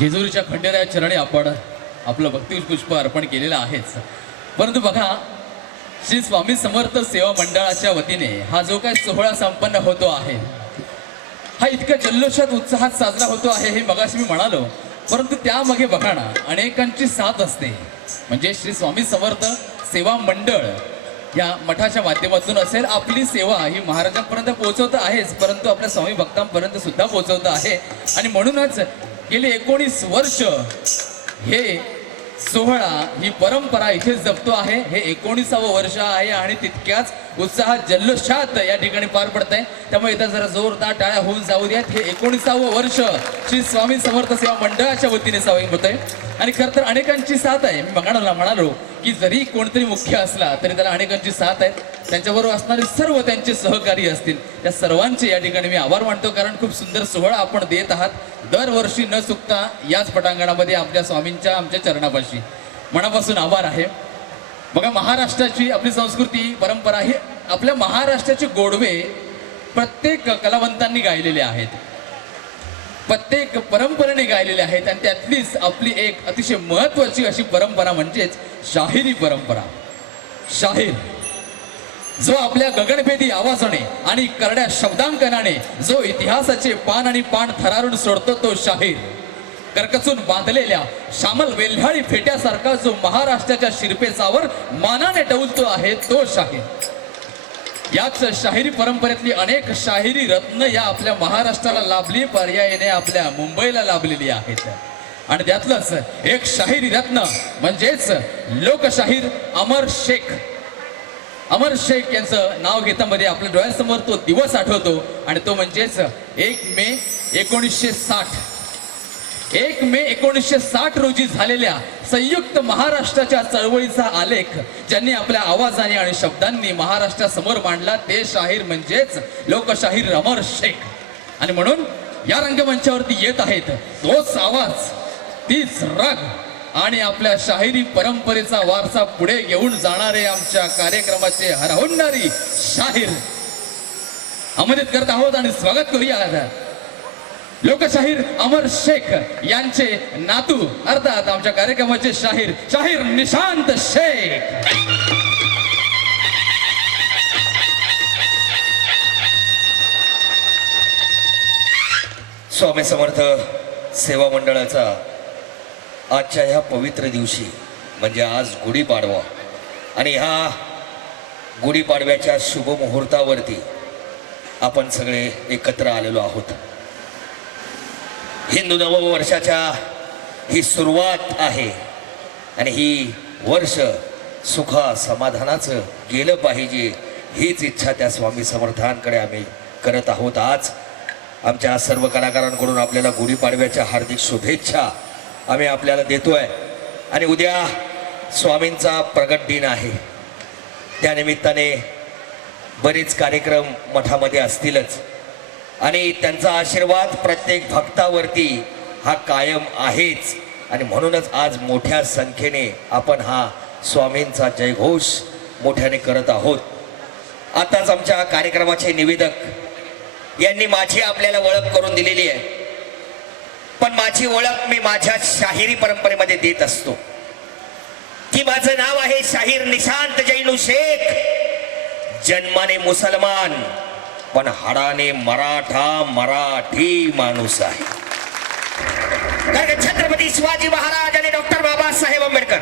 जेजुरीच्या खंडेराया चरणी आपण आपलं भक्तिपुष्प अर्पण केलेलं आहेच, परंतु बघा श्री स्वामी समर्थ सेवा मंडळाच्या वतीने हा जो काही सोहळा संपन्न होतो आहे, हा इतक्या जल्लोषात उत्साहात साजरा होतो आहे हे मगाशी मी म्हणालो, परंतु त्यामागे बघा ना अनेकांची साथ असते. म्हणजे श्री स्वामी समर्थ सेवा मंडळ या मठाच्या माध्यमातून असेल आपली सेवा ही महाराजांपर्यंत पोहोचवत आहेच, परंतु आपल्या स्वामी भक्तांपर्यंत सुद्धा पोहोचवत आहे. आणि म्हणूनच गेली 19 वर्ष हे सोहळा ही परंपरा इथे जपतो आहे. हे 19वे वर्ष आहे आणि तितक्याच उत्साहात जल्लोषात या ठिकाणी पार पडत आहे. त्यामुळे इथं जरा जोरदार टाळ्या होऊन जाऊ द्यात. हे 19वे वर्ष श्री स्वामी समर्थ सेवा मंडळाच्या वतीने सावंत होत आहे. आणि खरं तर अनेकांची साथ आहे. मी म्हणालो की जरी कोणतरी मुख्य असला तरी त्याला अनेकांची साथ आहे. त्यांच्याबरोबर असणारे सर्व त्यांचे सहकारी असतील, त्या सर्वांचे या ठिकाणी मी आभार मानतो, कारण खूप सुंदर सोहळा आपण देत आहात. दरवर्षी न चुकता याच पटांगणामध्ये आपल्या स्वामींच्या आमच्या चरणापाशी मनापासून आभार आहे. बघा महाराष्ट्राची आपली संस्कृती परंपरा ही आपल्या महाराष्ट्राचे गोडवे प्रत्येक कलावंतांनी गायलेले आहेत, प्रत्येक परंपरेने गायलेले आहेत. आणि त्यातलीच आपली एक अतिशय महत्त्वाची अशी परंपरा म्हणजेच शाहिरी परंपरा. शाहीर जो आपल्या गगनभेदी आवाजाने आणि करड्या शब्दांकनाने जो इतिहासाचे पान आणि पान थरारून सोडतो तो शाहीर. करकचून बांधलेल्या श्यामल वेल्हाळी फेट्यासारखा जो महाराष्ट्राच्या शिरपेचावर मानाने टवलतो आहे तो शाहीर. याच शाहिरी परंपरेतली अनेक शाहिरी रत्न या आपल्या महाराष्ट्राला लाभली, पर्यायाने आपल्या मुंबईला लाभलेली आहेत. आणि त्यातलंच एक शाहिरी रत्न म्हणजेच लोकशाहीर अमर शेख. अमर शेख यांचं नाव घेतामध्ये आपल्या डोळ्यासमोर तो दिवस आठवतो आणि तो म्हणजेच 1 मे 1960. 1 मे 1960 रोजी झालेल्या संयुक्त महाराष्ट्राच्या चळवळीचा आलेख ज्यांनी आपल्या आवाजाने आणि शब्दांनी महाराष्ट्रासमोर मांडला ते शाहीर म्हणजेच लोकशाहीर अमर शेख. आणि म्हणून या रंगमंचावरती येत आहेत तोच आवाज, तीच रग आणि आपल्या शाहिरी परंपरेचा वारसा पुढे घेऊन जाणारे आमच्या कार्यक्रमाचे हरहुन्नारी शाहीर आमंत्रित करत आहोत आणि स्वागत करूया लोकशाहीर अमर शेख यांचे नातू अर्थात आमच्या कार्यक्रमाचे शाहीर निशांत शेख. स्वामी समर्थ सेवा मंडळाचा आजच्या ह्या पवित्र दिवशी म्हणजे आज गुढीपाडवा आणि ह्या गुढीपाडव्याच्या शुभ मुहूर्तावरती आपण सगळे एकत्र आलेलो आहोत. हिंदू नववर्षाच्या ही सुरुवात आहे आणि ही वर्ष सुखा समाधानाचं गेलं पाहिजे हीच इच्छा त्या स्वामी समर्थांकडे आम्ही करत आहोत. आज आमच्या सर्व कलाकारांकडून आपल्याला गुढीपाडव्याच्या हार्दिक शुभेच्छा आम्ही आपल्याला देतोय. आणि उद्या स्वामींचा प्रगट दिन आहे, त्यानिमित्ताने बरेच कार्यक्रम मठामध्ये असतीलच आणि त्यांचा आशीर्वाद प्रत्येक भक्तावरती हा कायम आहेच. आणि म्हणूनच आज मोठ्या संख्येने आपण हा स्वामींचा जयघोष मोठ्याने करत आहोत. आताच आमच्या कार्यक्रमाचे निवेदक यांनी माझी आपल्याला ओळख करून दिलेली आहे, पण माझी ओळख मी माझ्या शाहिरी परंपरेमध्ये देत असतो की माझं नाव आहे शाहीर निशांत जैनू शेख. जन्माने मुसलमान पण हाडाने मराठी माणूस आहे. कारण छत्रपती शिवाजी महाराज आणि डॉक्टर बाबासाहेब आंबेडकर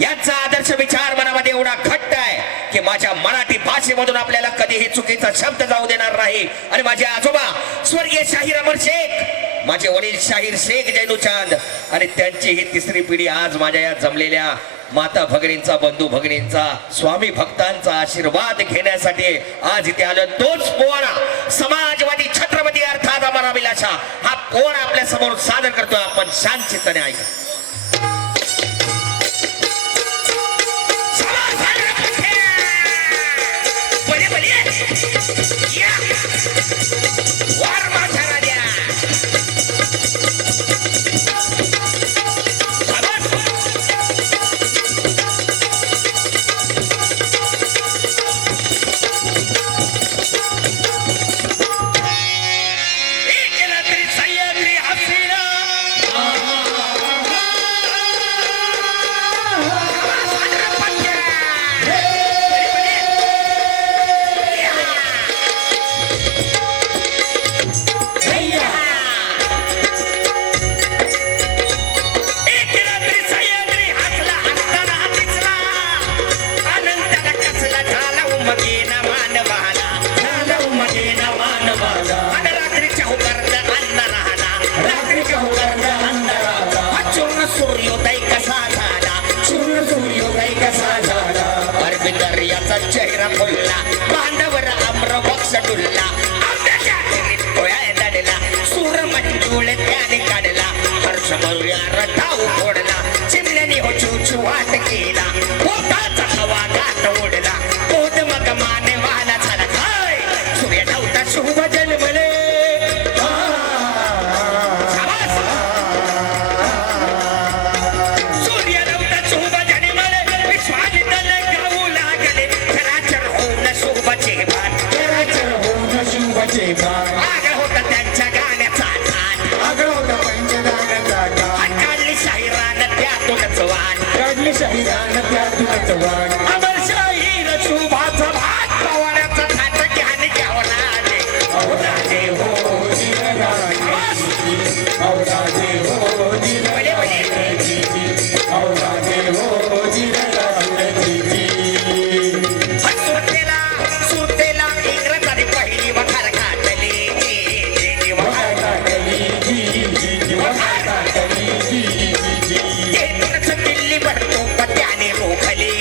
यांचा आदर्श विचार मनामध्ये एवढा घट्ट आहे की माझ्या मराठी भाषेमधून आपल्याला कधीही चुकीचा शब्द जाऊ देणार नाही. आणि माझे आजोबा स्वर्गीय शाहीर अमर शेख, माझे वडील शाहीर शेख जैनू चांद आणि त्यांची ही तिसरी पिढी आज माझ्या या जमलेल्या माता भगिनींचा, बंधू भगिनींचा, स्वामी भक्तांचा आशीर्वाद घेण्यासाठी आज इथे आलो. तोच पोवाडा समाजवादी छत्रपती अर्थात अमर अभिलाषा हा पोवाडा आपल्या समोर सादर करतोय. आपण शांत चित्ताने ऐका. याचा चेहरा फुलला बांधावर आम्र बक्ष डुलला आंब्याच्या टेरीत पोळ्या दडला सूर मंजूळ त्याने काढला हर्ष मौर्या रथाऊ फोडला चिमण्याने हो चूचू वाट केला पोटाचा हवा गात ओढला पोट मग माने वाला झाला काय सूर्य नव्हता शुभ जन्मले सूर्य नव्हता शुभ जन्मले विश्वाजितल गाऊ लागले चराचर होऊन शुभचे भान चराचर होऊन शुभचे भान आगळ होता त्यांच्या गाण्याचा ठाण आगळ होता पंचदानाचा गान काढली शाहिरान त्यातूनच वाण काढली शाहिरान त्यातूनच वाण अमर शाहीर शुभाचा भात पवाड्याचा थाट घ्यान घ्यावं राजे औराजे हो जिरराजे औराजे हो जिरराजे औराजे हो जिरराजे सुरतेला इंग्रजांनी पहिली वखार घातली वखार तेथूनच दिल्ली भरतो पत्याने रोखली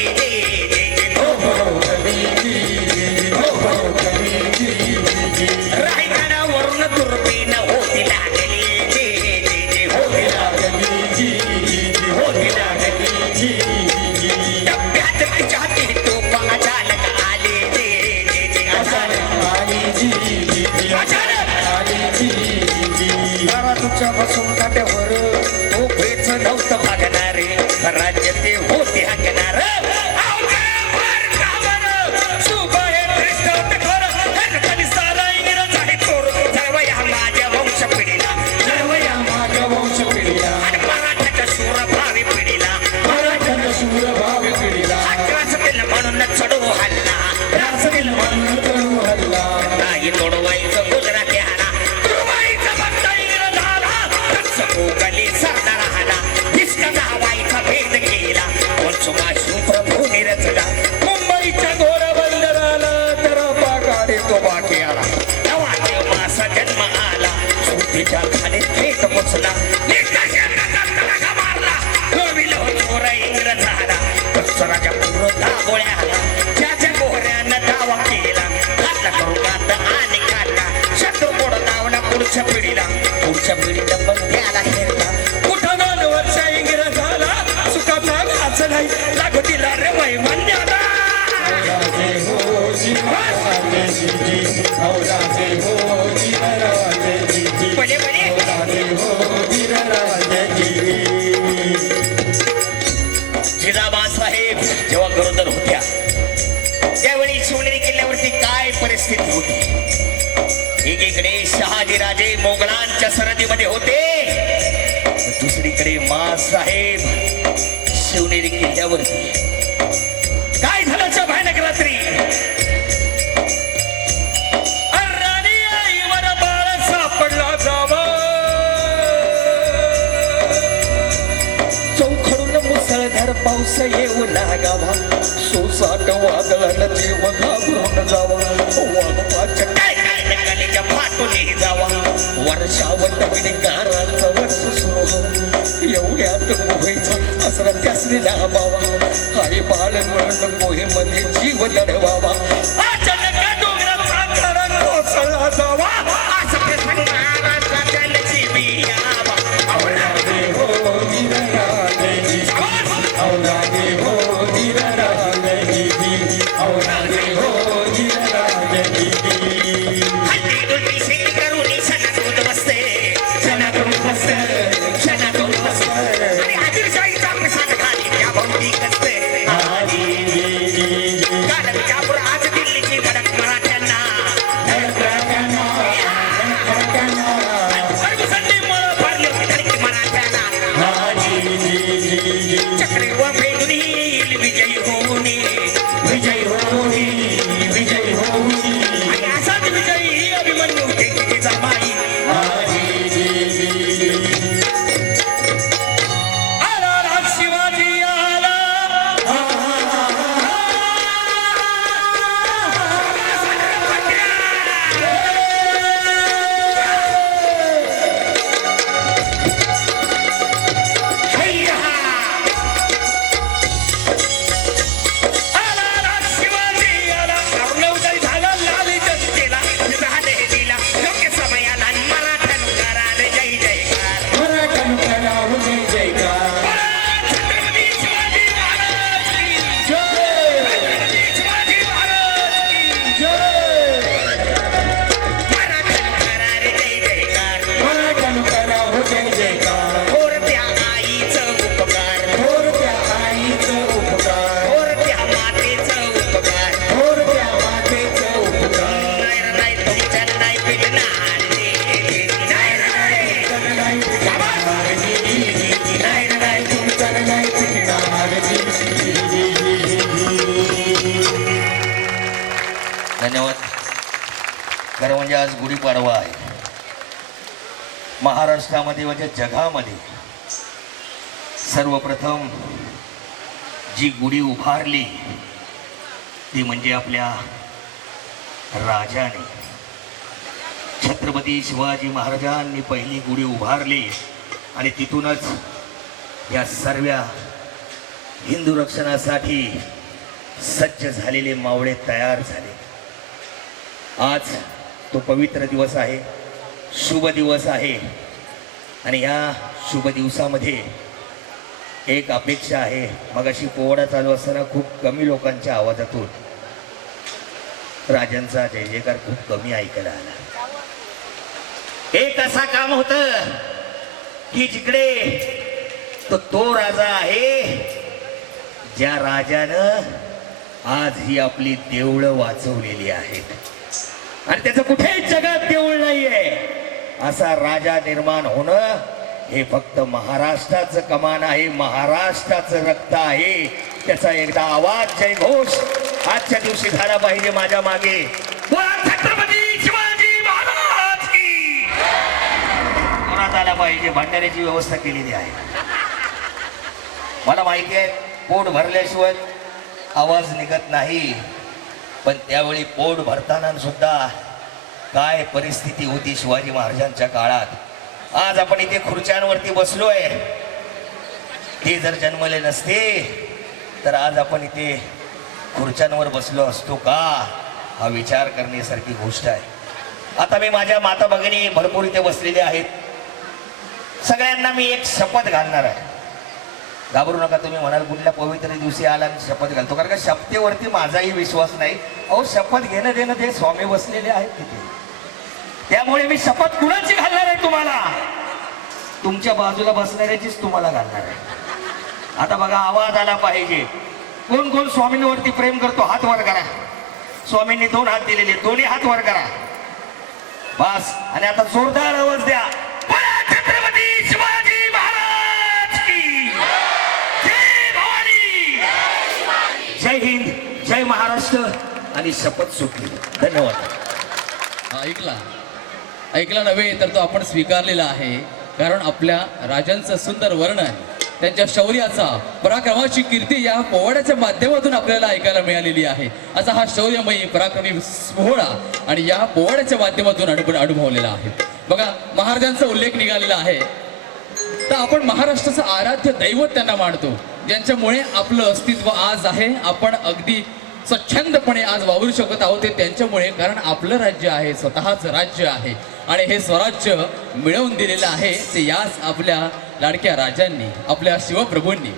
रायगडावरून दुर्बीण होती लागली डब्यात तिच्या तोफ अचानक आली तुझ्या बसून काट्यावर उभेच नव्हतं भागणारे राज्य ते होते हाकणार माझ्या वंश पिढीला सर्वया माझ्या वंश पिढीला आणि मराठाच्या शूर भावी पिढीला मराठ्याच्या शूर भावी पिढीला अकराच म्हणून चढवू हल्ला रासतील म्हणून करू हल्ला नाही तोडवायचं गुजराती हाना तुडवायचं भक्त इंग्रज झाला तत्सको गली सरदार हाना हिसका गावायचा भेद केला वंशुमा शुप्रभूनी रचला मुंबईच्या घोडा बंदराला तर पाकाडे तो बाकी आला नवा देव मासा जन्म आला सुट्टीच्या खाली थेट पोचला मारला गोविलो चोर इंग्रज झाला राजा पूर्ण दाबोळ्या आला ज्याच्या गोऱ्यानं दावा केला खाल्ला करुणात आणि खाल्ला शत्रू मोड लावला पुढच्या पिढीला बंद्याला हेरला कुठं 2 वर्ष इंग्रज झाला सुखाचा घाच नाही लागतीला रे वय म्हणण्याला औराजे हो जिरराजे जी औराजे हो जिरराजे जी बडे बडे औराजे हो जिरराजे जी जिजाबासाहेब जेव्हा गरोदर होत्या त्यावेळी शिवनेरी किल्ल्यावरती काय परिस्थिती होती एकीकडे शहाजीराजे मोगलांच्या सरहद्दीमध्ये होते दुसरीकडे मासाहेब शिवनेरी किल्ल्यावरती काय झालं त्या भयानक रात्री राणी आईवर बाळ सापडला जावा चौखडून मुसळधार पाऊस येऊ लागावा सोसाट वादळाला जीव घाबरून जावा वाघपाच्या काय कलेच्या फाटून जावा वर्षावट गारांचं वर्ष सुरू एवढ्यात मोहायचा असला त्यासनी लाभावा हाय बाळ म्हणून मोहीमध्ये जीव लढवावा अचानक डोंगराचा खडा कोसळला जावा असं प्रसंग महाराष्ट्राच्या नशिबी यावा औराजे हो जिरराजे जी औराजे हो जिरराजे जी औराजे हो जिरराजे जी हल्ली दुर्मी शेती करून क्षणातून बसते क्षणातून बसते आणि आदिलशाहीचा प्रसाद खाली त्या भौतिक असते कारण त्यावर आज दिल्लीची धडक मराठ्यांना सर्वसंधी मळ भरली होती धडकी मराठ्यांना चक्री व भेदून येईल विजयी होऊनी आणि असाच विजयी अभिमन्यू टेकीचा माई आला शिवाजी आला धन्यवाद. खरं म्हणजे आज गुढीपाडवा आहे. महाराष्ट्रामध्ये म्हणजे जगामध्ये सर्वप्रथम जी गुढी उभारली ती म्हणजे आपल्या राजाने, छत्रपती शिवाजी महाराजांनी पहिली गुढी उभारली आणि तिथूनच या सर्व हिंदू रक्षणासाठी सज्ज झालेले मावळे तयार झाले. आज तो पवित्र दिवस आहे, शुभ दिवस आहे आणि या शुभ दिवसामध्ये एक अपेक्षा आहे. मगाशी पोवाडा चालू असताना खूप कमी लोकांच्या आवाजातून राजांचा जय जयकार खूप कमी ऐकायला आला. एक असा काम होत की जिकडे तो राजा आहे ज्या राजानं आज ही आपली देवळं वाचवलेली आहेत आणि त्याचं कुठेच जगात देऊळ नाहीये. असा राजा निर्माण होणं हे फक्त महाराष्ट्राचं कमान आहे, महाराष्ट्राचं रक्त आहे. त्याचा एकदा आवाज जय घोष आजच्या दिवशी झाला पाहिजे माझ्या मागे. छत्रपती शिवाजी महाराज की जोरात आला पाहिजे. भंडाऱ्याची व्यवस्था केलेली आहे. मला माहिती आहे पोट भरल्याशिवाय आवाज निघत नाही, पण त्यावेळी पोट भरताना सुद्धा काय परिस्थिती होती शिवाजी महाराजांच्या काळात. आज आपण इथे खुर्च्यांवरती बसलोय, ते जर जन्मले नसते तर आज आपण इथे खुर्च्यांवर बसलो असतो का, हा विचार करण्यासारखी गोष्ट आहे. आता मी माझ्या माता भगिनी भरपूर इथे बसलेले आहेत. सगळ्यांना मी एक शपथ घालणार आहे. घाबरू नका. तुम्ही म्हणाल कुठल्या पवित्र दिवशी आला आणि शपथ घालतो, कारण का शपथेवरती माझाही विश्वास नाही. अहो शपथ घेणं देणं ते स्वामी बसलेले आहेत तिथे, त्यामुळे मी शपथ कुणाची घालणार आहे तुम्हाला, तुमच्या बाजूला बसणाऱ्याचीच तुम्हाला घालणार आहे. आता बघा आवाज आला पाहिजे. कोण कोण स्वामींवरती प्रेम करतो हात वर करा. स्वामींनी 2 हात दिलेले, दोन्ही हात वर करा बस. आणि आता जोरदार आवाज द्या. छत्रपती शिवाजी महाराज की जय. भवानी जय हिंद, जय महाराष्ट्र. आणि शपथ सुटली. धन्यवाद. ऐकला नव्हे तर तो आपण स्वीकारलेला आहे. कारण आपल्या राजांचं सुंदर वर्णन, त्यांच्या शौर्याचा, पराक्रमाची कीर्ती या पोवाड्याच्या माध्यमातून आपल्याला ऐकायला मिळालेली आहे. असा हा शौर्यमयी पराक्रमी सोहळा आणि या पोवाड्याच्या माध्यमातून अनुभवलेला आहे. बघा महाराजांचा उल्लेख निघालेला आहे तर आपण महाराष्ट्राचं आराध्य दैवत त्यांना मानतो, ज्यांच्यामुळे आपलं अस्तित्व आज आहे. आपण अगदी स्वच्छंदपणे आज वावरू शकत आहोत ते त्यांच्यामुळे. कारण आपलं राज्य आहे, स्वतःच राज्य आहे आणि हे स्वराज्य मिळवून दिलेलं आहे ते याच आपल्या लाडक्या राजांनी, आपल्या शिवप्रभूंनी.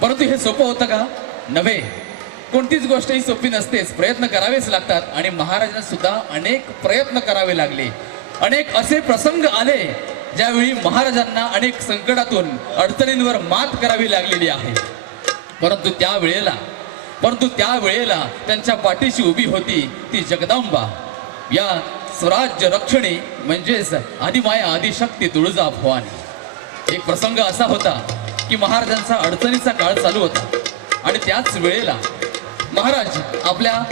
परंतु हे सोपं होतं का? नव्हे. कोणतीच गोष्ट ही सोपी नसतेच, प्रयत्न करावेच लागतात. आणि महाराजांना सुद्धा अनेक प्रयत्न करावे लागले. अनेक असे प्रसंग आले ज्यावेळी महाराजांना अनेक संकटातून, अडचणींवर मात करावी लागलेली आहे. परंतु त्यावेळेला त्यांच्या पाठीशी उभी होती ती जगदंबा, या स्वराज्य रक्षणी म्हणजेच आदिमाया आदिशक्ती तुळजा भवानी. एक प्रसंग असा होता की महाराजांचा अडचणीचा काळ चालू होता आणि त्याच वेळेला महाराज आपल्या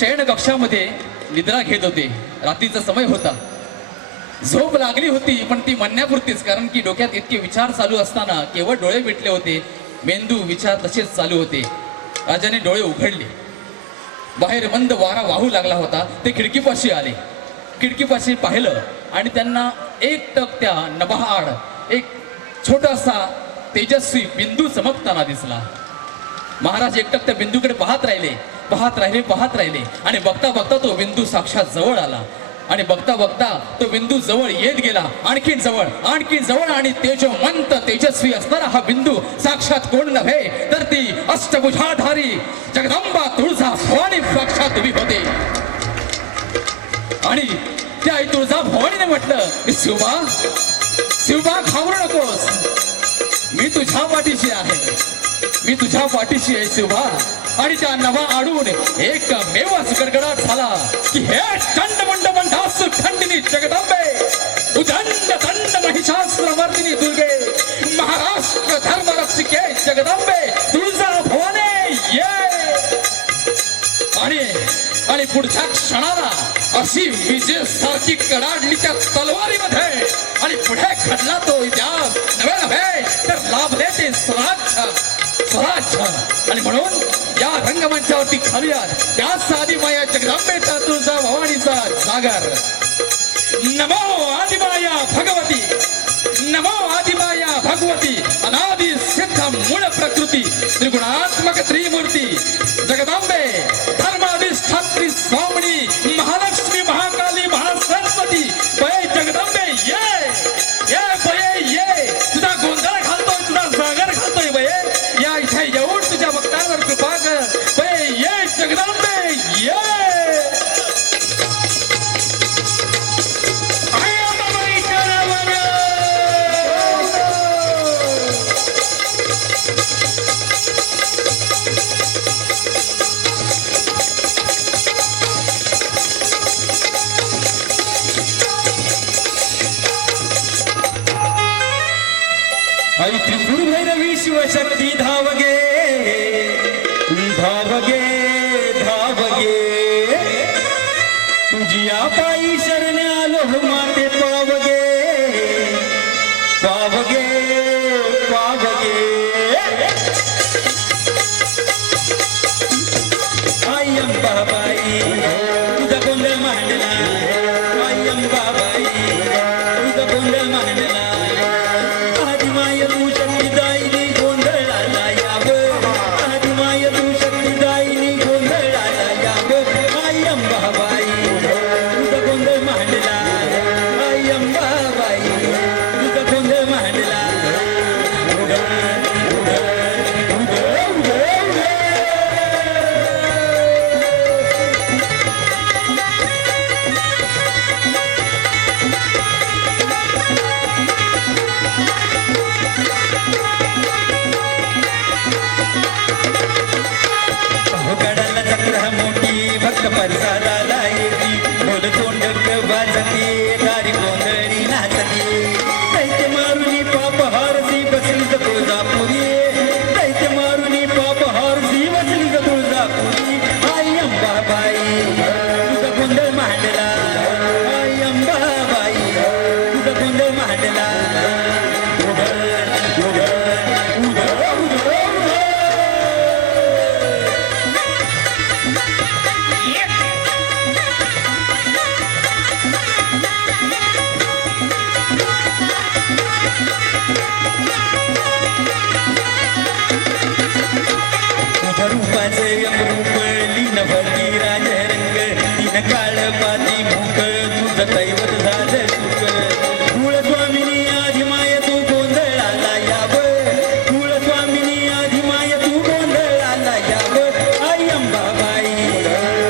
शयन कक्षामध्ये निद्रा घेत होते. रात्रीचा समय होता, झोप लागली होती पण ती म्हणण्यापुरतीच, कारण की डोक्यात इतके विचार चालू असताना केवळ डोळे मिटले होते, मेंदू विचार तसेच चालू होते. राजाने डोळे उघडले, बाहेर मंद वारा वाहू लागला होता. ते खिडकीपाशी आले, खिडकीपाशी पाहिलं आणि त्यांना एकटक त्या नभाआड एक छोटासा तेजस्वी बिंदू चमकताना दिसला. महाराज एकटक त्या बिंदूकडे पाहत राहिले आणि बघता बघता तो बिंदू साक्षात जवळ आला. आणि बघता बघता तो बिंदू जवळ येत गेला, आणखीन जवळ आणि तेजोमंत तेजस्वी असणारा हा बिंदू साक्षात कोण नव्हे तर ती अष्टभुजाधारी जगदंबा तुळजा भवानी साक्षात उभी होते. आणि त्या तुळजा भवानीने म्हटलं, शिवबा घाबरू नकोस, मी तुझ्या पाठीशी आहे शिवबा. आणि त्या नवा आडून एक मेवाच गडगडाट झाला की हे चंडमुंड मंडासु खंडिनी जगदंबे, उदंड दंड महिषासुर मर्दिनी दुर्गे, महाराष्ट्र धर्म रक्षिके जगदंबे तुळजा भवानी ये. आणि आणि पुढच्या क्षणाला अशी विजेसारखी कडाडली त्या तलवारीमध्ये आणि पुढे घडला तो इतिहास नव्हे नव्हे तर लाभले ते स्वराज्य स्वराज्य. आणि म्हणून या रंगमंचावरती खाली त्याच आदिमाया जगदांबेचा तुळजा भवानीचा जागर. नमो आदिमाया भगवती, नमो आदिमाया भगवती, अनादि सिद्ध मूळ प्रकृती त्रिगुणात्मक त्रिमूर्ती जगदांबे धर्माधिष्ठात्री स्वामिनी महालक्ष्मी महाकाली महासरस्वती. बये जगदांबे ये बये ये, तुझा गोंधळ घालतोय, तुझा जागर घालतोय बये. या इथे येऊन तुझ्या भक्तांवर कृपा कर बये. ये जगदांबे ये. आई त्रिपुर भैरवी शिवशक्ती धावगे धावगे धावगे, तुझी पायी शरण आलो माते पावगे पावगे पावगे. आई अंबाबाई तुझा गोंधळ मांडला, आई अंबाबाई तुझा गोंधळ मांडला. आदिमाय तू शक्तीदायिनी गोंधळाला याव, आदिमाय तू शक्तीदायिनी गोंधळाला याव. आई अंबाबाई तुझा गोंधळ मांडला, आई अंबाबाई तुझा गोंधळ मांडला. गडाला जत्रा मोठी भक्त परसादाला येती, ढोल तोंड वाजती गारी गोंधळी नाचती. दैत्य मारुनी पाप हारसी बसली ग तुळजापुरी, दैत्य मारुनी पाप हारसी बसली ग तुळजापुरी. आई अंबाबाई तुझा गोंधळ मांडला, आई अंबाबाई तुझा गोंधळ मांडला. तुझ्या रूपाचे अमरूप लीन भरती राजरंग, तीन काळ पाती मुख तुझं दैवत झालं सुख. कुळस्वामिनी आदिमाय तू गोंधळाला याव, कुळस्वामिनी आदिमाय तू गोंधळाला याव. आई अंबाबाई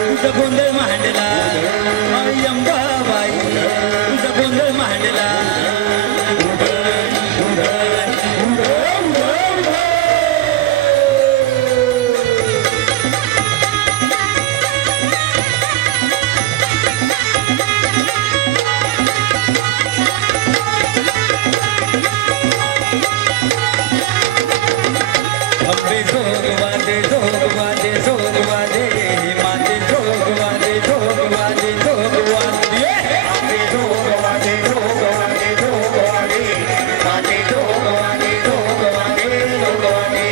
तुझा गोंधळ मांडला, आई अंबाबाई तुझा गोंधळ मांडला. अंबे जोग वादे जोग वादे जोग वादे, माते जोग वादे जोग वादे जोग वादे. अंबे जोग वादे जोग वादे जोग वादे, माते जोग वादे जोग वादे जोग वादे.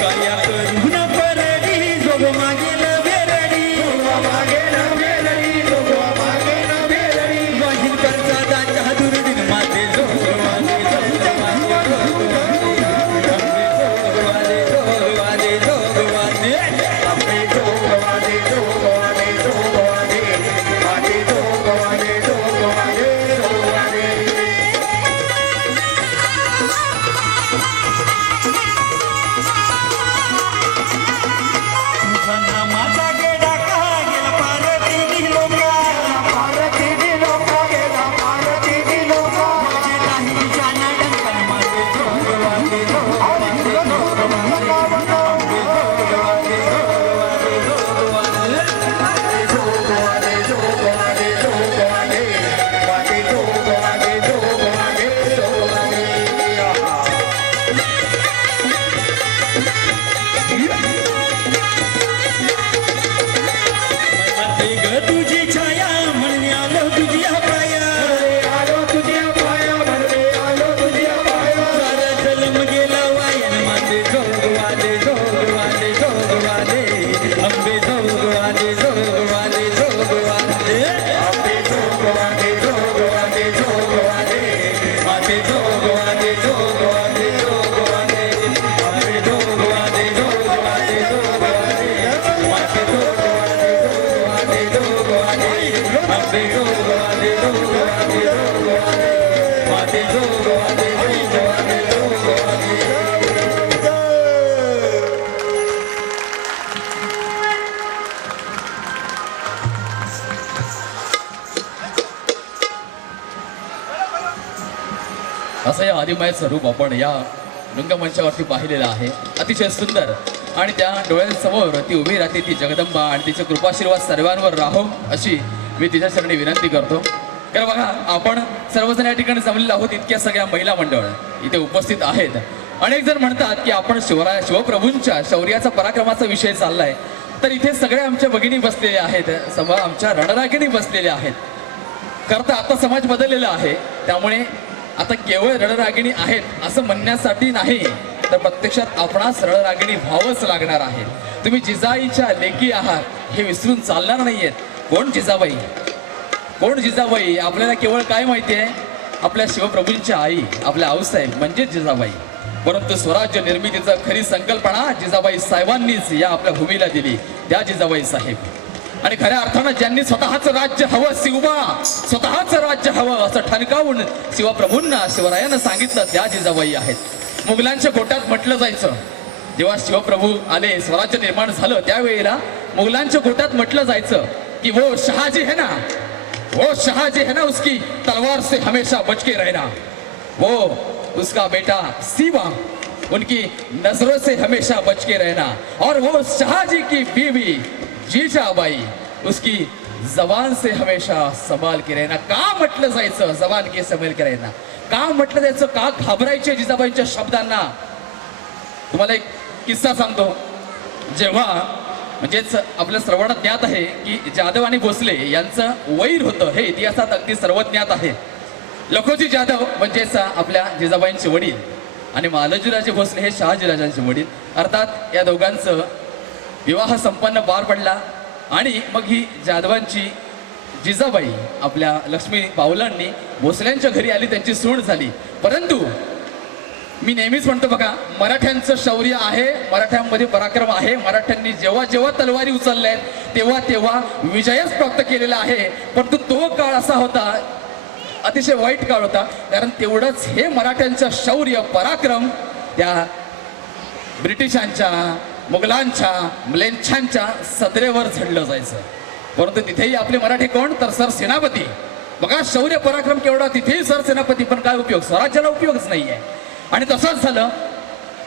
काया करून परडी जोग मागे न वेरडी, जोग मागे न वेरडी, जोग मागे न वेरडी. वाहिन करचा दाच्या दुर्डीन माते जोग वादे जोग वादे जोग वादे. माझा गेडा का गेला आते गो आते गो आते गो आते गो आते गो आते गो असं या आदिमायचं रूप आपण या रंगमंचावरती पाहिलेलं आहे. अतिशय सुंदर. आणि त्या डोळ्यांसमोर ती उभी राहते ती जगदंबा आणि तिचे कृपाशीर्वाद सर्वांवर राहो अशी मी तिच्या चरणी विनंती करतो. कारण बघा आपण सर्वजण या ठिकाणी जमलेलो आहोत. इतक्या सगळ्या महिला मंडळ इथे उपस्थित आहेत. अनेक जण म्हणतात की आपण शिवप्रभूंच्या शौर्याचा पराक्रमाचा विषय चाललाय, तर इथे सगळ्या आमच्या भगिनी बसलेल्या आहेत, आमच्या रणरागिणी बसलेल्या आहेत. करता आता समाज बदललेला आहे, त्यामुळे आता केवळ रणरागिणी आहेत असं म्हणण्यासाठी नाही, तर प्रत्यक्षात आपणास रणरागिणी व्हावंच लागणार आहे. तुम्ही जिजाईच्या लेकी आहात हे विसरून चालणार नाहीयेत. कोण जिजाबाई? कोण जिजाबाई? आपल्याला केवळ काय माहिती आहे? आपल्या शिवप्रभूंच्या आई, आपल्या आऊसाहेब म्हणजे जिजाबाई. परंतु स्वराज्य निर्मितीचा खरी संकल्पना जिजाबाई साहेबांनीच या आपल्या भूमीला दिली, त्या जिजाबाई साहेब. आणि खऱ्या अर्थानं ज्यांनी स्वतःच राज्य हवं, शिवबा स्वतःच राज्य हवं असं ठणकावून शिवप्रभूंना शिवरायांना सांगितलं, त्या जिजाबाई आहेत. मुघलांच्या गोटात म्हटलं जायचं, जेव्हा शिवप्रभू आले स्वराज्य निर्माण झालं त्यावेळेला मुघलांच्या गोटात म्हटलं जायचं की वो शहाजी है ना, वो शहाजी है ना, उसकी तलवार से हमेशा बच के रहना. वो उसका बेटा सीवा उनकी नजरों से हमेशा बच के रहना. और वो शहाजी की बीवी जिजाबाई उसकी जबान से हमेशा संभाल के रहना. का म्हटलं जायचं जबान के संभाल के रहना? का म्हटलं जायचं? का घाबरायचे जिजाबाईंच्या शब्दांना? तुम्हाला एक किस्सा सांगतो. जेव्हा म्हणजेच आपल्या सर्वांना ज्ञात आहे की जाधव आणि भोसले यांचं वैर होतं, हे इतिहासात अगदी सर्वज्ञात आहे. लखोजी जाधव म्हणजेच आपल्या जिजाबाईंचे वडील आणि मालोजीराजे भोसले हे शहाजीराजांचे वडील. अर्थात या दोघांचं विवाह संपन्न पार पडला आणि मग ही जाधवांची जिजाबाई आपल्या लक्ष्मी पावलांनी भोसल्यांच्या घरी आली, त्यांची सून झाली. परंतु मी नेहमीच म्हणतो बघा, मराठ्यांचं शौर्य आहे, मराठ्यांमध्ये पराक्रम आहे. मराठ्यांनी जेव्हा जेव्हा तलवारी उचलल्या आहेत तेव्हा तेव्हा विजयच प्राप्त केलेला आहे. परंतु तो काळ असा होता, अतिशय वाईट काळ होता, कारण तेवढंच हे मराठ्यांचं शौर्य पराक्रम त्या ब्रिटिशांच्या, मुघलांच्या, म्लेच्छांच्या सदरेवर झडलं जायचं. परंतु तिथेही आपले मराठी कोण? तर सरसेनापती. बघा शौर्य पराक्रम केवढा, तिथेही सरसेनापती, पण काय उपयोग? स्वराज्याला उपयोगच नाहीये. आणि तसंच झालं.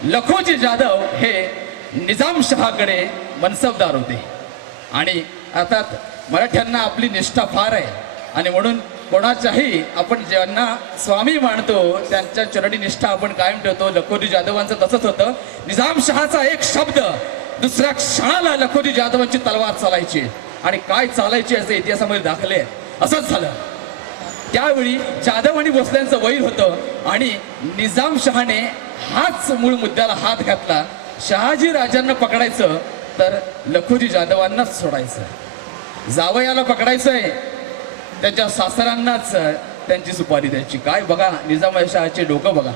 लखोजी जाधव हे निजामशहाकडे मनसबदार होते आणि अर्थात मराठ्यांना आपली निष्ठा फार आहे आणि म्हणून कोणाच्याही आपण ज्यांना स्वामी मानतो त्यांच्या चरणी निष्ठा आपण कायम ठेवतो. लखोजी जाधवांचं तसंच होतं. निजामशहाचा एक शब्द दुसऱ्या क्षणाला लखोजी जाधवांची तलवार चालायची आणि काय चालायची असे इतिहासामध्ये दाखले आहे. असंच झालं. त्यावेळी जाधव आणि भोसल्यांचं वैर होतं आणि निजामशहाने हाच मूळ मुद्द्याला हात घातला. शहाजी राजांना पकडायचं तर लखोजी जाधवांनाच सोडायचं. जावयाला पकडायचंय, त्यांच्या सासऱ्यांनाच त्यांची सुपारी द्यायची. काय बघा निजामशहाचे डोकं बघा.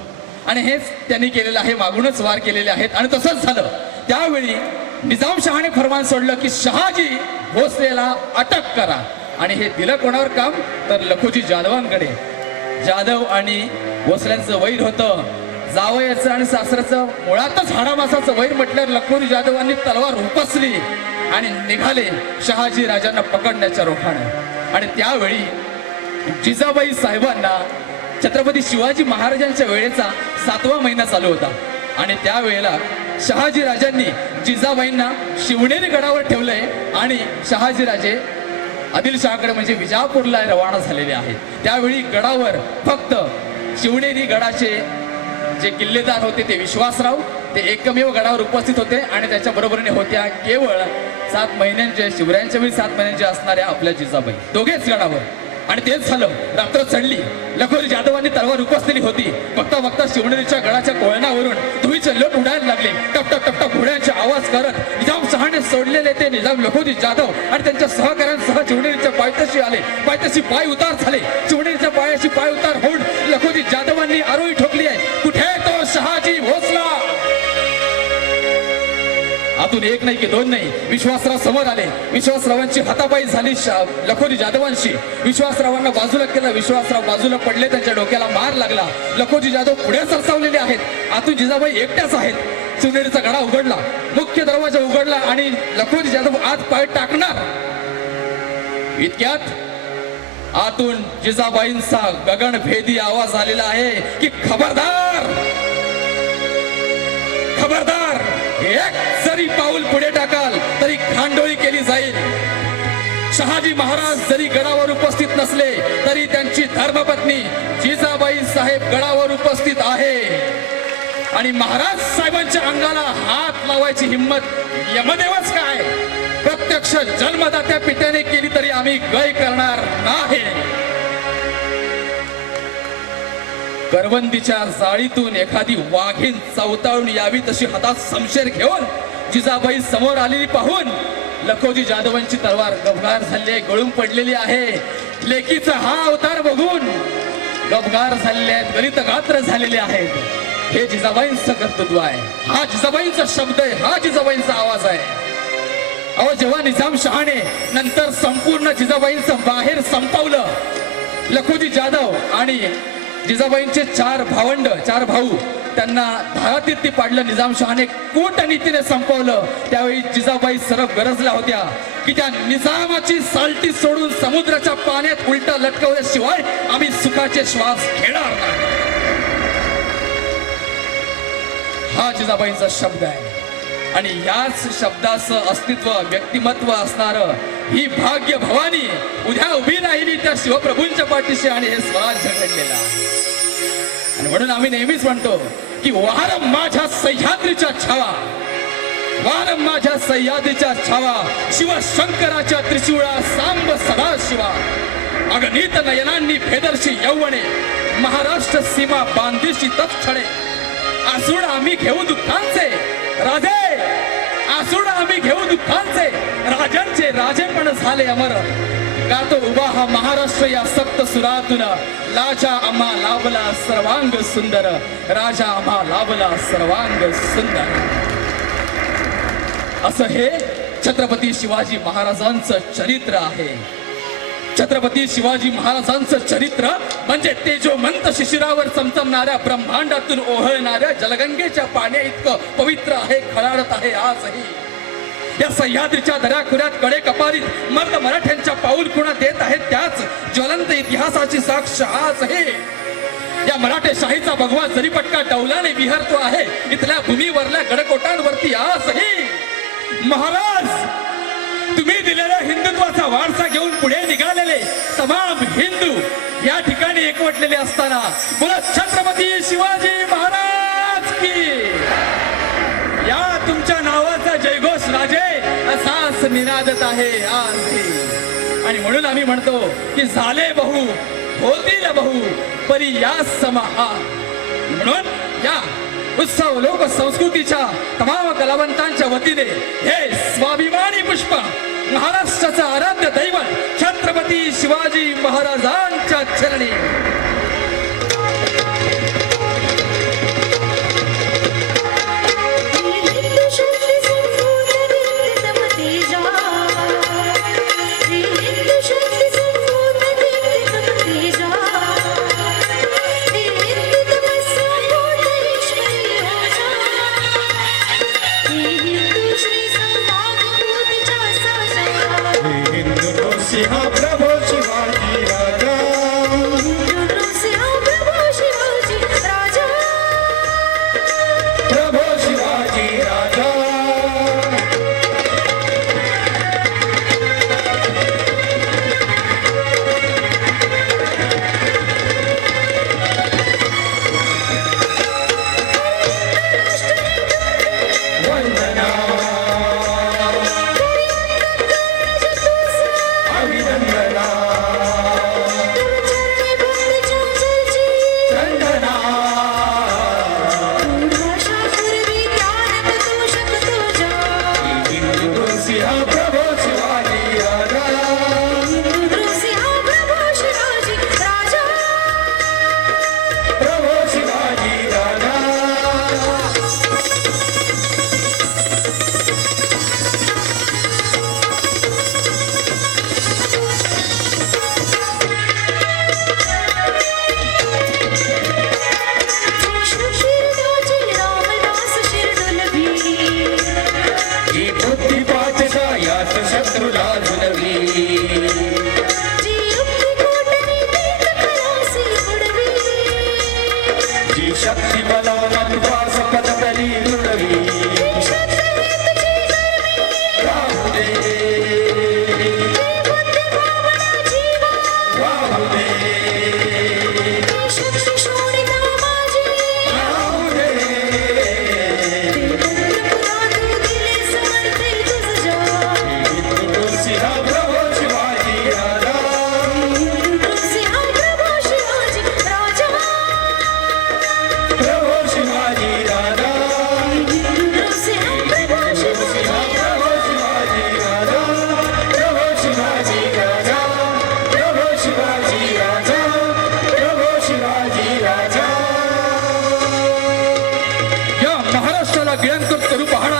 आणि हेच त्यांनी केलेलं आहे, मागूनच वार केलेले आहेत. आणि तसंच झालं. त्यावेळी निजामशहाने फरमान सोडलं की शहाजी भोसलेला अटक करा. आणि हे दिलं कोणावर काम? तर लखोजी जाधवांकडे. जाधव आणि भोसल्यांचं वैर होतं, जावयाचं आणि सासऱ्याचं मुळातच हाडामासाचं वैर म्हटल्यावर लखोजी जाधवांनी तलवार उपसली आणि निघाले शहाजी राजांना पकडण्याच्या रोखाने. आणि त्यावेळी जिजाबाई साहेबांना छत्रपती शिवाजी महाराजांच्या वेळेचा 7वा महिना चालू होता आणि त्यावेळेला शहाजी राजांनी जिजाबाईंना शिवनेरी गडावर ठेवलंय आणि शहाजीराजे आदिलशहाकडे म्हणजे विजापूरला रवाना झालेले आहेत. त्यावेळी गडावर फक्त शिवनेरी गडाचे जे किल्लेदार होते ते विश्वासराव, ते एकमेव गडावर उपस्थित होते आणि त्याच्या बरोबरीने होत्या केवळ 7 महिन्यांच्या शिवरायांच्या वेळी 7 महिन्यांच्या असणाऱ्या आपल्या जिजाबाई, दोघेच गडावर. आणि तेच झालं. रात्र चढली, लखोजी जाधवांनी तलवार उपसलेली होती. बघता बघता शिवनेरीच्या गडाच्या कोळणावरून धुळीचे लोट उडायला लागले. टपटप टपटप घोड्यांचे आवाज करत निजामशहाने सोडलेले ते निजाम लखोजी जाधव आणि त्यांच्या सहकाऱ्यांसह शिवनेरीच्या पायथ्याशी आले. पायथ्याशी पाय उतार झाले. शिवनेरीच्या पायाशी पाय उतार होऊन लखोजी जाधवांनी आरोळी ठोकली आहे. कुठे तो शहाजी भोसला? आतून एक नाही की दोन नाही, विश्वासराव समोर आले. विश्वासरावांची हातापाई झाली लखोजी जाधवांशी. विश्वासरावांना बाजूला केलं. विश्वासराव बाजूला पडले, त्यांच्या डोक्याला मार लागला. लखोजी जाधव पुढे सरसावलेले आहेत. आतून जिजाबाई एकट्याच आहेत. चुनेरीचा गडा उघडला, मुख्य दरवाजा उघडला आणि लखोजी जाधव आत पाय टाकणार इतक्यात आतून जिजाबाईंचा गगनभेदी आवाज आलेला आहे की खबरदार, खबरदार, एक जरी पाऊल पुढे टाकाल तरी खांडोळी केली जाईल. शहाजी महाराज जरी गडावर उपस्थित नसले तरी त्यांची धर्मपत्नी जिजाबाई साहेब गडावर उपस्थित आहे आणि महाराज साहेबांच्या अंगाला हात लावायची हिम्मत यमदेवच काय प्रत्यक्ष जन्मदात्या पित्याने केली तरी आम्ही गय करणार नाही. करवंदीच्या जाळीतून एखादी वाघीण चवताळून यावी तशी हातात शमशेर घेऊन जिजाबाई समोर आलेली पाहून लखोजी जाधवांची तलवार गबगार झाली, गळून पडलेली आहे. लेकीचा हा अवतार बघून गबगार झालेले आहेत, गलित गात्र झालेले आहेत. हे जिजाबाईंचं कर्तृत्व आहे. हा जिजाबाईंचा शब्द आहे, हा जिजाबाईंचा आवाज आहे. अहो, जेव्हा निजामशहाने नंतर संपूर्ण जिजाबाईंचं बाहेर संपवलं, लखोजी जाधव आणि जिजाबाईंचे चार भाऊ त्यांना धारातीर्थी पाडलं. निजामशहाने कूटनीतीने संपवलं. त्यावेळी जिजाबाई सरळ गरजल्या होत्या की त्या निजामाची साल्टी सोडून समुद्राच्या पाण्यात उलटा लटकवल्याशिवाय आम्ही सुखाचे श्वास घेणार नाही. हा जिजाबाईंचा शब्द आहे आणि याच शब्दाचं अस्तित्व, व्यक्तिमत्व असणार ही भाग्य भवानी उद्या उभी राहिली त्या शिवप्रभूंच्या पाठीशी आणि हे स्वराज्य घडलेलं आहे. आणि म्हणून आम्ही नेहमीच म्हणतो की वार माझ्या सह्याद्रीच्या छावा, वार माझ्या सह्याद्रीच्या छावा, शिवशंकराच्या त्रिशूळा सांब सदा शिवा. अगणित नयनांनी भेदर्शी यौवने, महाराष्ट्र सीमा बांधीशी तत्क्षणे. आसूड आम्ही घेऊ दुःखांचे राजे, आसूड आम्ही घेऊ दुःखांचे, राजांचे राजे पण झाले अमर. गातो उभा हा महाराष्ट्र या सप्त सुरातून, लाजा आम्हा लाभला सर्वांग सुंदर, राजा आम्हा लाभला सर्वांग सुंदर. असं हे छत्रपती शिवाजी महाराजांचं चरित्र आहे. छत्रपती शिवाजी महाराजांचं चरित्र म्हणजे तेजोमंत शिशिरावर चमचमणाऱ्या, ब्रह्मांडातून ओहळणाऱ्या जलगंगेच्या पाण्या इतकं पवित्र आहे, खळाळत आहे आजही. या सह्याद्रीच्या दऱ्याखुऱ्यात कडे कपारीत मर्द मराठ्यांच्या पाऊल खुणा देत आहेत त्याच ज्वलंत इतिहासाची साक्ष आजही. या मराठेशाहीचा भगवा जरीपटका डौलाने विहरतो आहे इथल्या भूमीवरल्या गडकोटांवरती आजही. महाराज, तुम्ही दिलेल्या हिंदुत्वाचा वारसा घेऊन पुढे निघालेले तमाम हिंदू या ठिकाणी एकवटलेले असताना बोला छत्रपती शिवाजी महाराज की. या तुमच्या नावाचा जयघोष राजे असाच निनादत आहे आज. आणि म्हणून आम्ही म्हणतो की झाले बहु होतील बहु परी या समा. म्हणून या उत्सव लोक संस्कृतीच्या तमाम कलावंतांच्या वतीने हे स्वाभिमानी पुष्प महाराष्ट्राचं आराध्य दैवत छत्रपती शिवाजी महाराजांच्या चरणी. सिंह प्रभो शिवाजी राजा, प्रभो शिवाजी राजा. वंदना अभिनंदना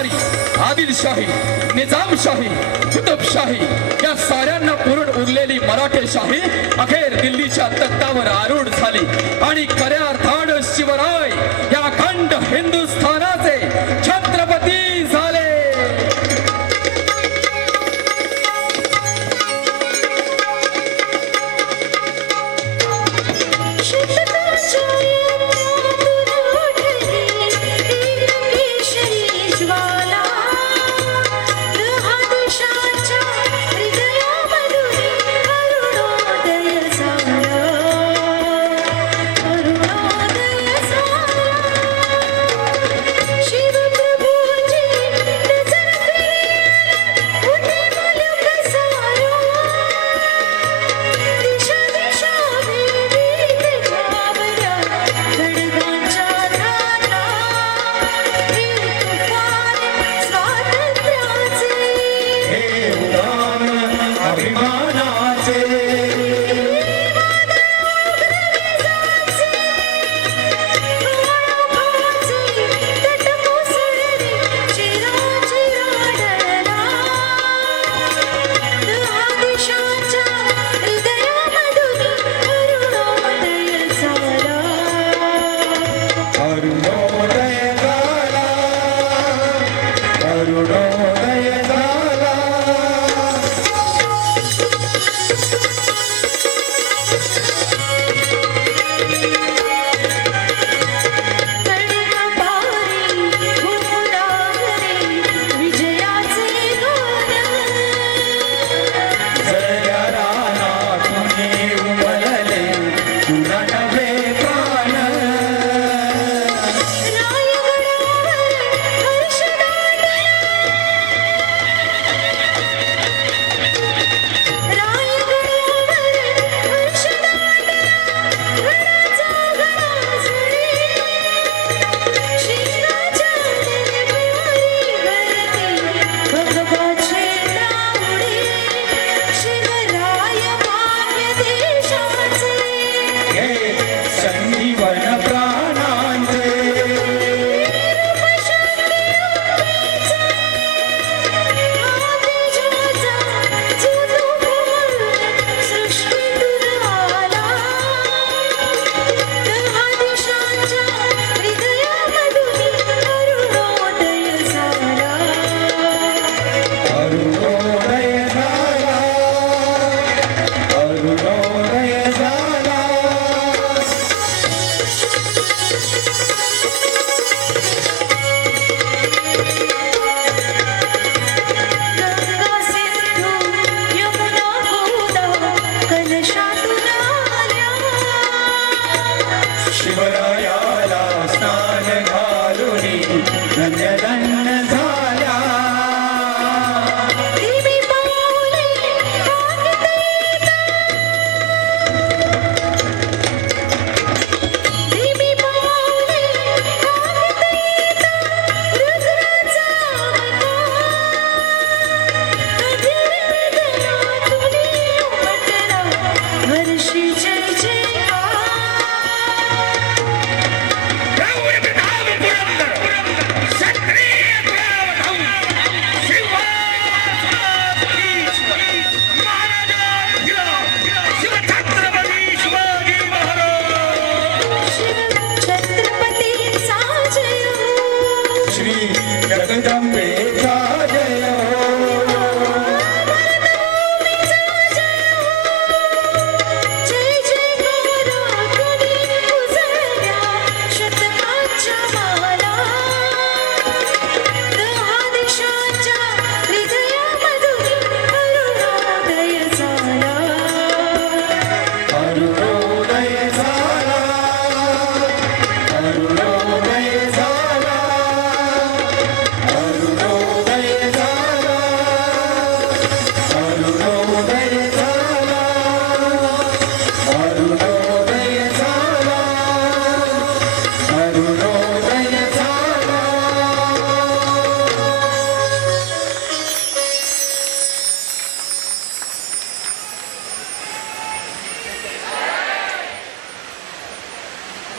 सरकारी आदिलशाही निजामशाही कुतुबशाही या साऱ्यांना पुरून उरलेली मराठेशाही अखेर दिल्लीच्या तख्तावर आरूढ झाली आणि खऱ्या अर्थानं शिवराय या अखंड हिंदुस्थानाचे छत्रपती झाले.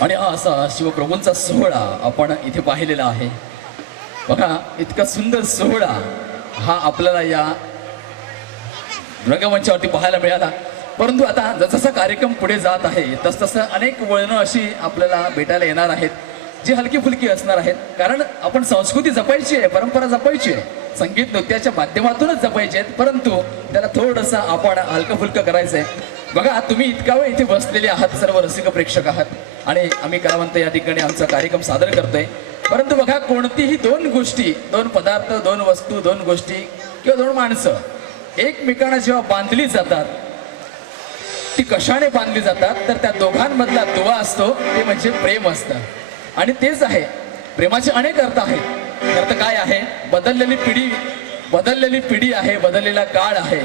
आणि असा शिवप्रभूंचा सोहळा आपण इथे पाहिलेला आहे. बघा इतका सुंदर सोहळा हा आपल्याला या रंगमंचावरती पाहायला मिळाला. परंतु आता जसजसा कार्यक्रम पुढे जात आहे तसतसं अनेक वळणं अशी आपल्याला भेटायला येणार आहेत जी हलकी फुलकी असणार आहेत. कारण आपण संस्कृती जपायची आहे, परंपरा जपायची आहे, संगीत नृत्याच्या माध्यमातूनच जपायचे आहेत. परंतु त्याला थोडंसं आपण हलकं फुलकं करायचं आहे. बघा तुम्ही इतका वेळ इथे बसलेले आहात, सर्व रसिक प्रेक्षक आहात आणि आम्ही कलावंत या ठिकाणी आमचा कार्यक्रम सादर करतोय. परंतु बघा कोणतीही दोन गोष्टी, दोन पदार्थ, दोन वस्तू, दोन गोष्टी किंवा दोन माणसं एकमेकांना जेव्हा बांधली जातात ती कशाने बांधली जातात तर त्या दोघांमधला दुवा असतो ते म्हणजे प्रेम असतं. आणि तेच आहे प्रेमाचे अनेक अर्थ आहेत. अर्थ काय आहे? बदललेली पिढी आहे, बदललेला काळ आहे,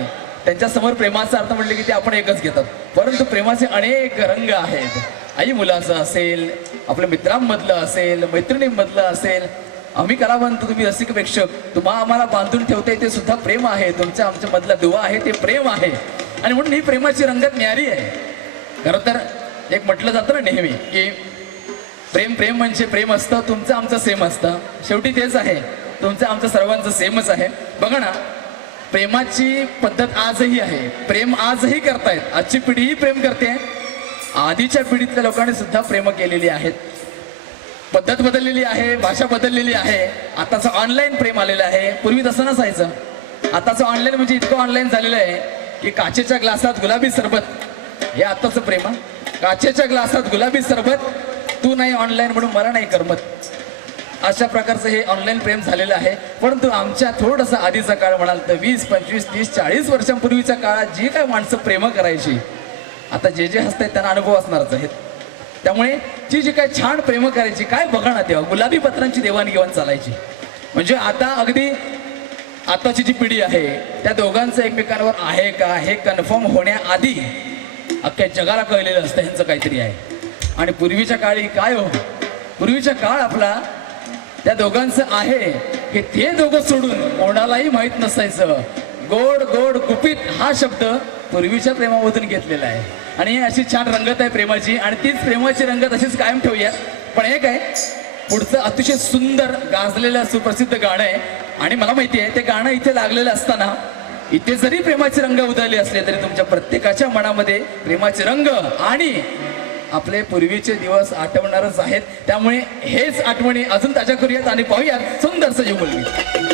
त्यांच्यासमोर प्रेमाचा अर्थ म्हटले की ते आपण एकच घेतात. परंतु प्रेमाचे अनेक रंग आहेत. आई मुलाचं असेल, आपल्या मित्रांमधलं असेल, मैत्रिणींमधलं असेल. आम्ही कलावंत, तुम्ही रसिक प्रेक्षक, आम्हाला बांधून ठेवते ते सुद्धा प्रेम आहे. तुमच्या आमच्या मधला दुवा आहे ते प्रेम आहे. आणि म्हणून ही प्रेमाची रंगत न्यारी आहे. खरं तर एक म्हटलं जातं ना नेहमी की प्रेम प्रेम म्हणजे प्रेम असतं, तुमचं आमचं सेम असतं. शेवटी तेच आहे, तुमचं आमचं सर्वांचं सेमच आहे. बघा ना, प्रेमाची पद्धत आजही आहे. प्रेम आजही करतायत, आजची पिढीही प्रेम करते. आधीच्या पिढीतल्या लोकांनी सुद्धा प्रेम केलेली आहेत. पद्धत बदललेली आहे, भाषा बदललेली आहे. आताचं ऑनलाईन प्रेम आलेलं आहे. पूर्वी तसं नसायचं. आताचं ऑनलाईन म्हणजे इतकं ऑनलाईन झालेलं आहे की काचेच्या ग्लासात गुलाबी सरबत हे आताचं प्रेम. काचेच्या ग्लासात गुलाबी सरबत, तू नाही ऑनलाईन म्हणून मला नाही करमत, अशा प्रकारचं हे ऑनलाईन प्रेम झालेलं आहे. परंतु आमच्या थोडंसं आधीचा काळ म्हणाल तर 20, 25, 30, 40 वर्षांपूर्वीच्या काळात जी काय माणसं प्रेम करायची, आता जे हसतायत त्यांना अनुभव असणारच आहेत. त्यामुळे जी काय छान प्रेम करायची, काय बघा ना, तेव्हा गुलाबी पत्रांची देवाणघेवाण चालायची. म्हणजे आता अगदी आताची जी पिढी आहे त्या दोघांचं एकमेकांवर आहे का हे कन्फर्म होण्याआधी अख्ख्या जगाला कळलेलं असतं ह्यांचं काहीतरी आहे. आणि पूर्वीच्या काळी काय हो, पूर्वीचा काळ आपला त्या दोघांचं आहे हे ते दोघं सोडून कोणालाही माहीत नसायचं. गोड गोड गुपित हा शब्द पूर्वीच्या प्रेमामधून घेतलेला आहे. आणि ही अशी छान रंगत आहे प्रेमाची, आणि तीच प्रेमाची रंगत अशीच कायम ठेवूया. पण एक आहे पुढचं अतिशय सुंदर गाजलेलं सुप्रसिद्ध गाणं आहे. आणि मला माहिती आहे ते गाणं इथे लागलेलं असताना इथे जरी प्रेमाचे रंग उधळले असले तरी तुमच्या प्रत्येकाच्या मनामध्ये प्रेमाचे रंग आणि आपले पूर्वीचे दिवस आठवणारच आहेत. त्यामुळे हेच आठवणी अजून ताज्या करूयात आणि पाहूयात सुंदरसं युगुलगीत.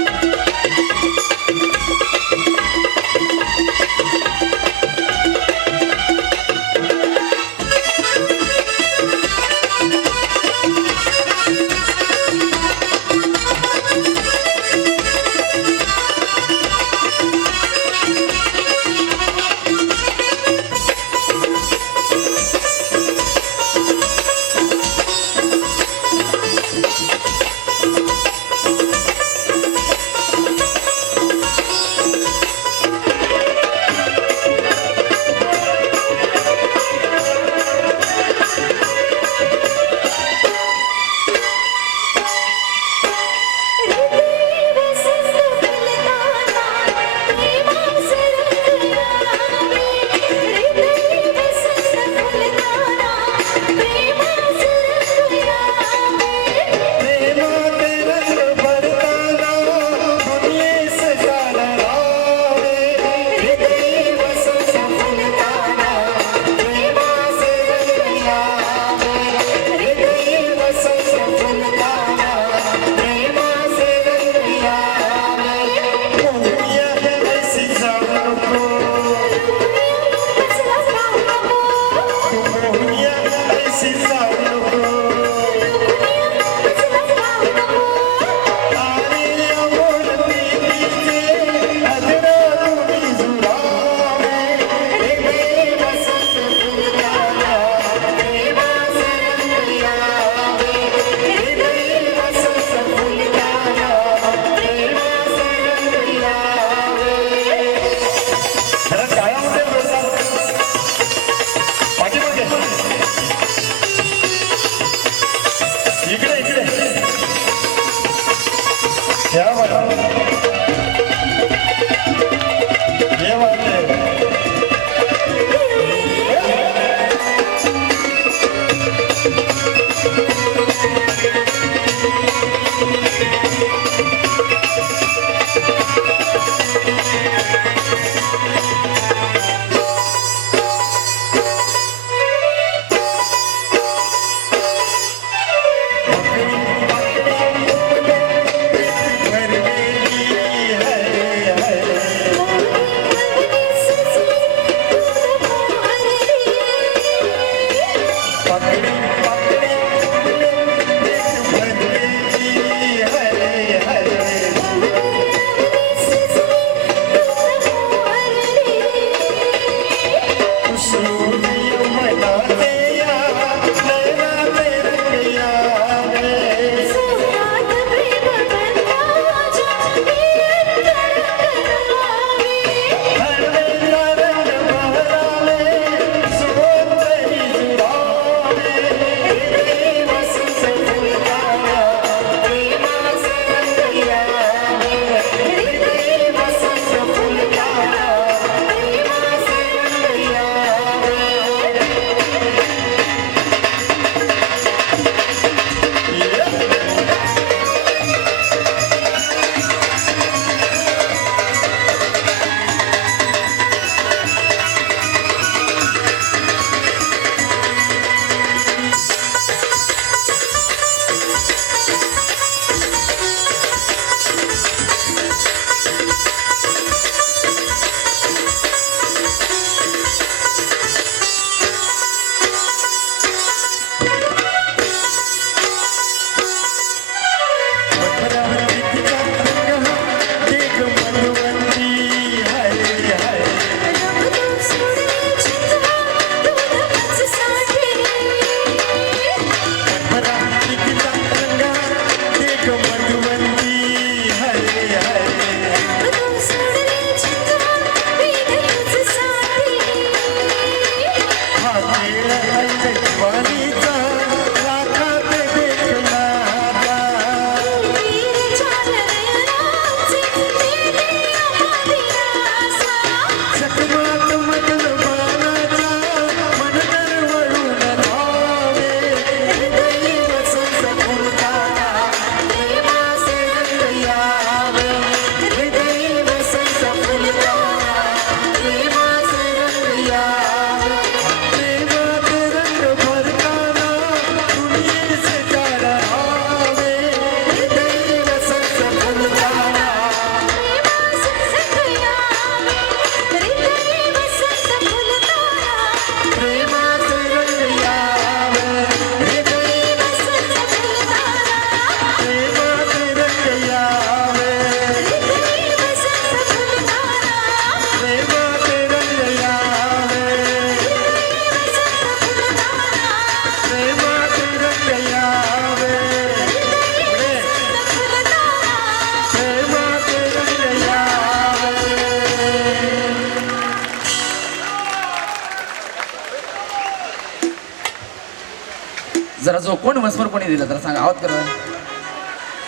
जरा जो कोण वंशमोर कोणी दिला जरा सांगा आवाज करा.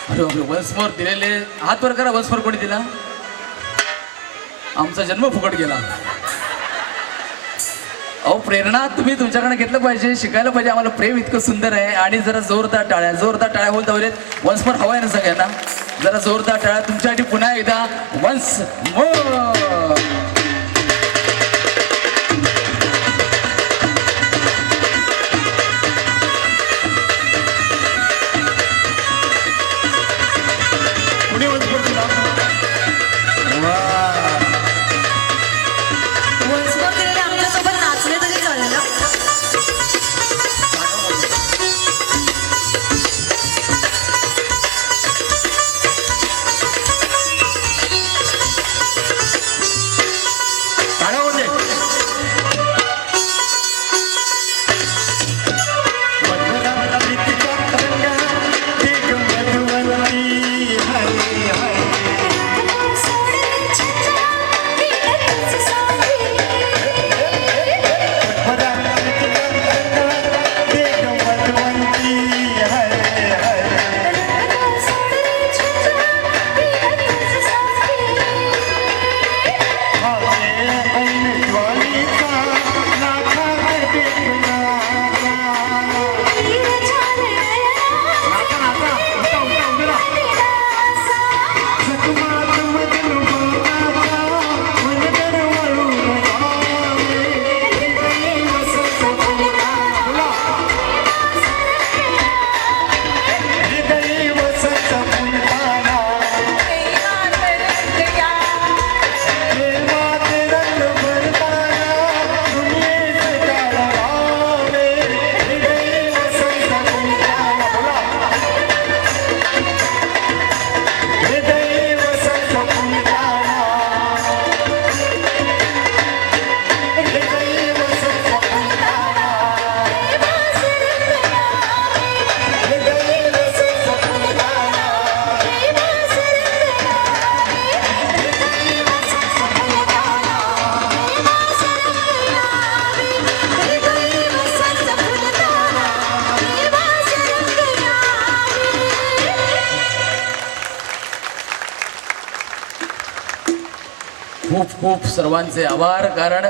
अरे बापरे, वंशमोर दिलेले हात वर करा. वंशमोर कोणी दिला? आमचा जन्म फुकट गेला. अहो प्रेरणा तुम्ही तुमच्याकडे घेतलं पाहिजे, शिकायला पाहिजे. आम्हाला प्रेम इतकं सुंदर आहे. आणि जरा जोरदार टाळ्या होऊन दवलेत. वंशमोर हवाय ना सगळ्यांना? जरा जोरदार टाळ्या तुमच्यासाठी पुन्हा एकदा वंस मोर. पुणे वंशमोर दिला. वंशमोर दिलेले आमच्यासोबत नाचले तरी चालेल ना? टाळ्या होते. मधुरा प्रीतीचा तरंगा, एक मधुवंती, हाय हाय. मधुरा प्रीतीचा तरंगा, एक मधुवंती, हाय हाय. हाय ऐन ज्वालीचा नाथा देखना. नाचा नाचा उठा उठा उठा. जगमात मधुर बोलाचा मन दरवळून जावे. हृदय वसंत फुलताना. हृदय वसंत फुलताना. प्रेमात रंग भरताना दुनियेचे काळ रावे. हृदय वसंत फुलताना. बोला. हृदय वसंत फुलताना. हृदय वसंत फुलताना. हृदय वसंत फुलताना. खूप खूप सर्वांचे आभार. कारण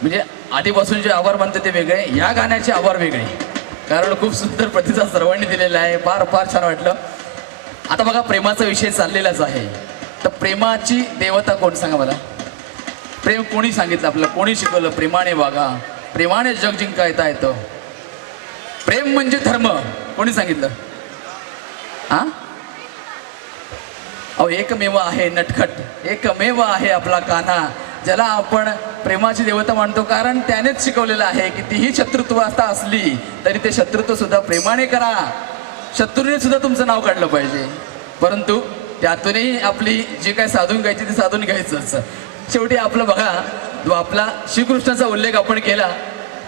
म्हणजे आधीपासून जे आभार मानते ते वेगळे, या गाण्याचे आभार वेगळे. कारण खूप सुंदर प्रतिसाद सर्वांनी दिलेला आहे. फार फार छान वाटलं. आता बघा प्रेमाचा विषय चाललेलाच आहे. तर प्रेमाची देवता कोण सांगा मला? प्रेम कोणी सांगितलं आपल्याला? कोणी शिकवलं? प्रेमाने वागा, प्रेमाने जग जिंकायता येतं. प्रेम म्हणजे धर्म कोणी सांगितलं? हा अहो एकमेव आहे नटखट, एकमेव आहे आपला कान्हा, ज्याला आपण प्रेमाची देवता मानतो. कारण त्यानेच शिकवलेलं आहे की तीही शत्रुत्वावस्था असली तरी ते शत्रुत्व सुद्धा प्रेमाने करा. शत्रूने सुद्धा तुमचं नाव काढलं पाहिजे, परंतु त्यातूनही आपली जी काय साधून घ्यायची ती साधून घ्यायचंच. शेवटी आपलं बघा, आपला श्रीकृष्णाचा उल्लेख आपण केला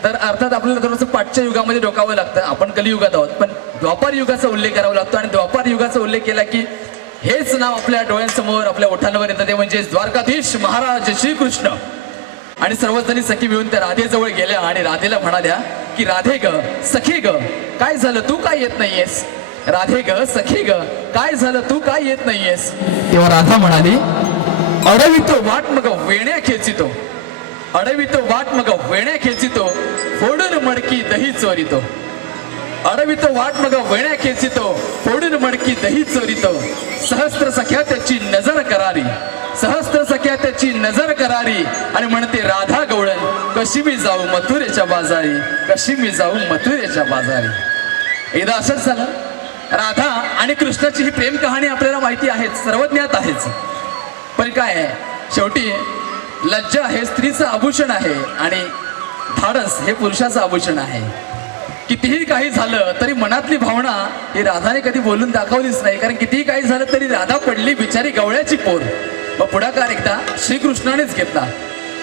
तर अर्थात आपल्याला थोडंसं पाठच्या युगामध्ये डोकावं लागतं. आपण कलियुगात आहोत, पण द्वापार युगाचा उल्लेख करावा लागतो. आणि द्वापार युगाचा उल्लेख केला की हेच नाव आपल्या डोळ्यांसमोर आपल्या ओठांवर येतं, ते म्हणजे द्वारकाधीश महाराज श्रीकृष्ण. आणि सर्वजणी सखी मिळून त्या राधेजवळ गेल्या आणि राधेला म्हणाल्या की राधे ग सखी ग काय झालं तू काय येत नाहीयेस? राधे ग सखी ग काय झालं तू काय येत नाहीयेस? तेव्हा राधा म्हणाली, अडवितो वाट मग वेण्या खेचितो, अडवितो वाट मग वेण्या खेचितो, फोडून मडकी दही चोरितो. अडवितो वाट मग वेण्या खेचितो, फोडून मडकी दही चोरितो. सहस्त्र सख्या त्याची नजर करारी, सहस्त्र सख्या त्याची नजर करारी. आणि म्हणते राधा गवळण कशी मी जाऊ मथुरेच्या बाजारी, कशी मी जाऊ मथुरेच्या बाजारी. एकदा असंच झालं. राधा आणि कृष्णाची ही प्रेम कहाणी आपल्याला माहिती आहेच, सर्वज्ञात आहेच. पण काय आहे, शेवटी लज्जा हे स्त्रीचं आभूषण आहे आणि धाडस हे पुरुषाचं आभूषण आहे. कितीही काही झालं तरी मनातली भावना ही राधाने कधी बोलून दाखवलीच नाही. कारण कितीही काही झालं तरी राधा पडली बिचारी गवळ्याची पोर. मग पुढाकार एकदा श्रीकृष्णानेच घेतला.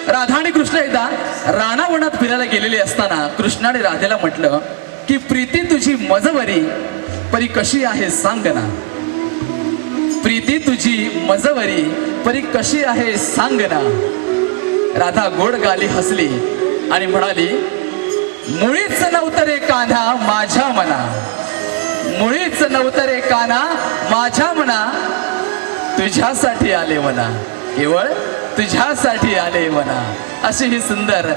राधा आणि कृष्ण एकदा रानावनात फिरायला गेलेले असताना कृष्णाने राधेला म्हटलं की प्रीती तुझी मजवरी परी कशी आहे सांग ना, प्रीती तुझी मजवरी परी कशी आहे सांग ना. राधा गोड गाली हसली आणि म्हणाली, मुळीच नव्हतं रे कान्हा माझ्या मना, मुळीच नव्हतं रे कान्हा माझ्या मना, तुझ्यासाठी आले मना, केवळ तुझ्यासाठी आले मना. अशी ही सुंदर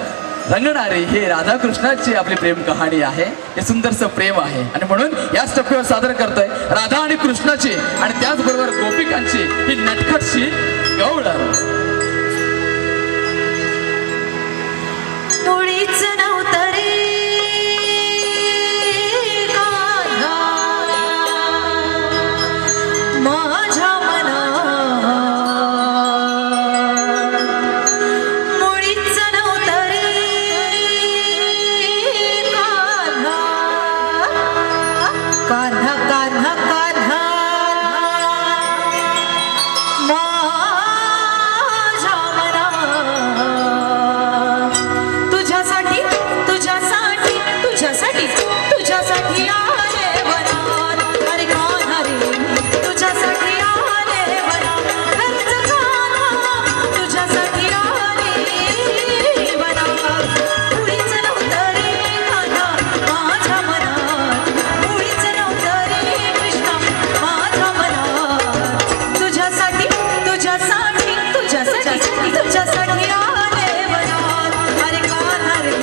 रंगणारी हे राधाकृष्णाची आपली प्रेम कहाणी आहे. हे सुंदरसं प्रेम आहे आणि म्हणून या टप्प्यावर सादर करतोय राधा आणि कृष्णाची आणि त्याचबरोबर गोपिकांची ही नटखटशी गवळण. मुळीच नव्हतं रे कान्हा माझ्या मना, मुळीच नव्हतं रे कान्हा, कान्हा कान्हा कान्हा माझ्या मना. तुझ्यासाठी तुझ्यासाठी तुझ्यासाठी तुझ्यासाठी आले वनात, अरे कान्हा रे तुझ्यासाठी आले वनात, खरंच कान्हा तुझ्यासाठी आले वनात. मुळीच नव्हतं रे कान्हा माझ्या मनात, मुळीच नव्हतं रे कृष्णा माझ्या मनात. तुझ्यासाठी तुझ्यासाठी तुझ्यासाठी तुझ्यासाठी आले वनात, अरे कान्हा रे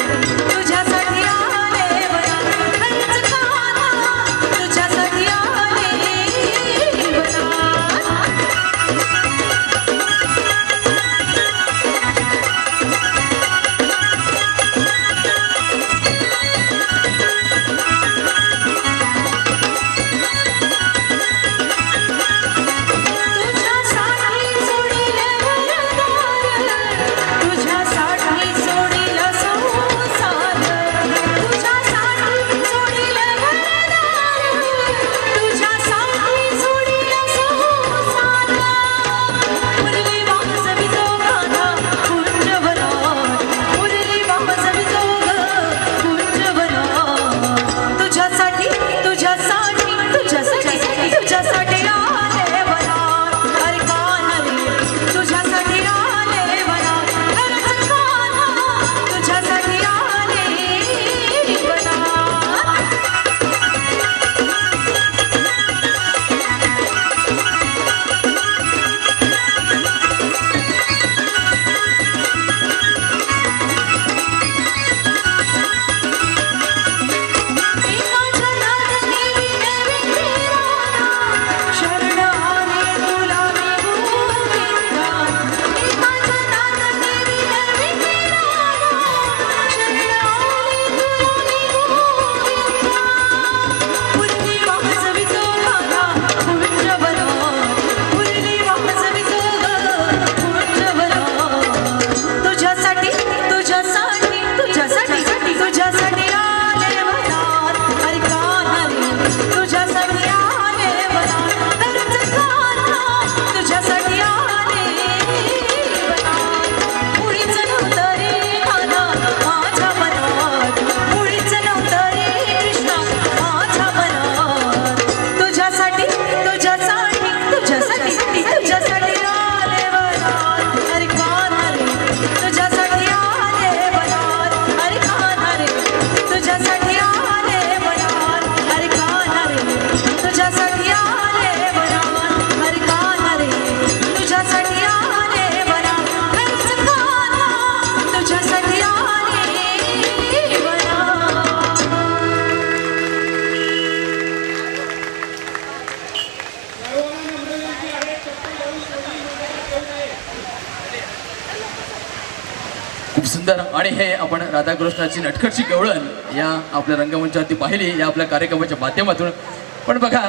तुझ्यासाठी आले वनात, खरंच कान्हा तुझ्यासाठी आले वनात. तुझ्यासाठी सोडिले घरदार, तुझ्यासाठी सोडिला संसार, तुझ्यासाठी सोडिले घरदार, तुझ्यासाठी सोडिला संसार. मुरली वाजवी जो कान्हा कुंजवनात, मुरली वाजवी जो कुंजवनात. तुझ्यासाठी तुझ्यासाठी तुझ्यासाठी तुझ्यासाठी आले वनात, अरे कान्हा रे तुझ्यासाठी आले वनात, खरंच कान्हा तुझ्यासाठी आले वनात. माझ्या नादनी विनवी राना, शरण आले तुला मी गोविंदा. माझ्या नादनी विनवी राना, शरण आले तुला मी गोविंदा. मुरली वाजवी जो कान्हा कुंजवनात, मुरली वाजवी जो कुंजवनात. तुझ्यासाठी तुझ्यासाठी तुझ्यासाठी तुझ्यासाठी आले वनात, अरे कान्हा रे तुझ्यासाठी आले वनात, खरंच कान्हा तुझ्यासाठी आले वनात. मुळीच नव्हतं रे कान्हा माझ्या मनात, मुळीच नव्हतं रे कृष्णा माझ्या मनात. तुझ्यासाठी तुझ्यासाठी तुझ्यासाठी तुझ्यासाठी आले वनात, अरे कान्हा रे तुझ्यासाठी आले वनात, अरे कान्हा रे तुझ्यासाठी आले वनात, अरे कान्हा रे तुझ्यासाठी आले वनात, अरे कान्हा रे तुझ्यासाठी आले वनात, खरंच कान्हा तुझ्यासाठी आले वनात. खूप सुंदर. आणि हे आपण राधाकृष्णाची नटखटची गवळण या आपल्या रंगमंचावरती पाहिली या आपल्या कार्यक्रमाच्या माध्यमातून. पण बघा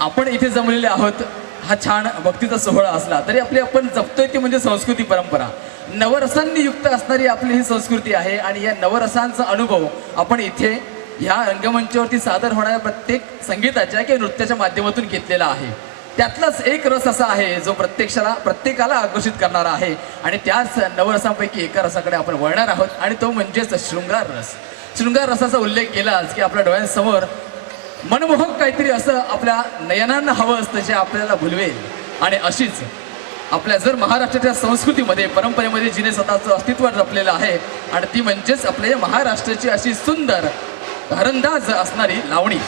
आपण इथे जमलेले आहोत, हा छान भक्तीचा सोहळा असला तरी आपली आपण जपतोय ती म्हणजे संस्कृती परंपरा, नवरसांनी युक्त असणारी आपली ही संस्कृती आहे. आणि या नवरसांचा अनुभव आपण इथे ह्या रंगमंचावरती सादर होणाऱ्या प्रत्येक संगीताच्या किंवा नृत्याच्या माध्यमातून घेतलेला आहे. त्यातलाच एक रस असा आहे जो प्रत्येकाला आकर्षित करणारा आहे आणि त्याच नवरसांपैकी एका रसाकडे आपण वळणार आहोत आणि तो म्हणजेच शृंगार रस. शृंगार रसाचा उल्लेख केलाच की आपल्या डोळ्यांसमोर मनमोहक काहीतरी असं आपल्या नयनांना हवं असतं जे आपल्याला भुलवेल. आणि अशीच आपल्या जर महाराष्ट्राच्या संस्कृतीमध्ये परंपरेमध्ये जिने स्वतःचं अस्तित्व जपलेलं आहे आणि ती म्हणजेच आपल्या महाराष्ट्राची अशी सुंदर घरंदाज असणारी लावणी.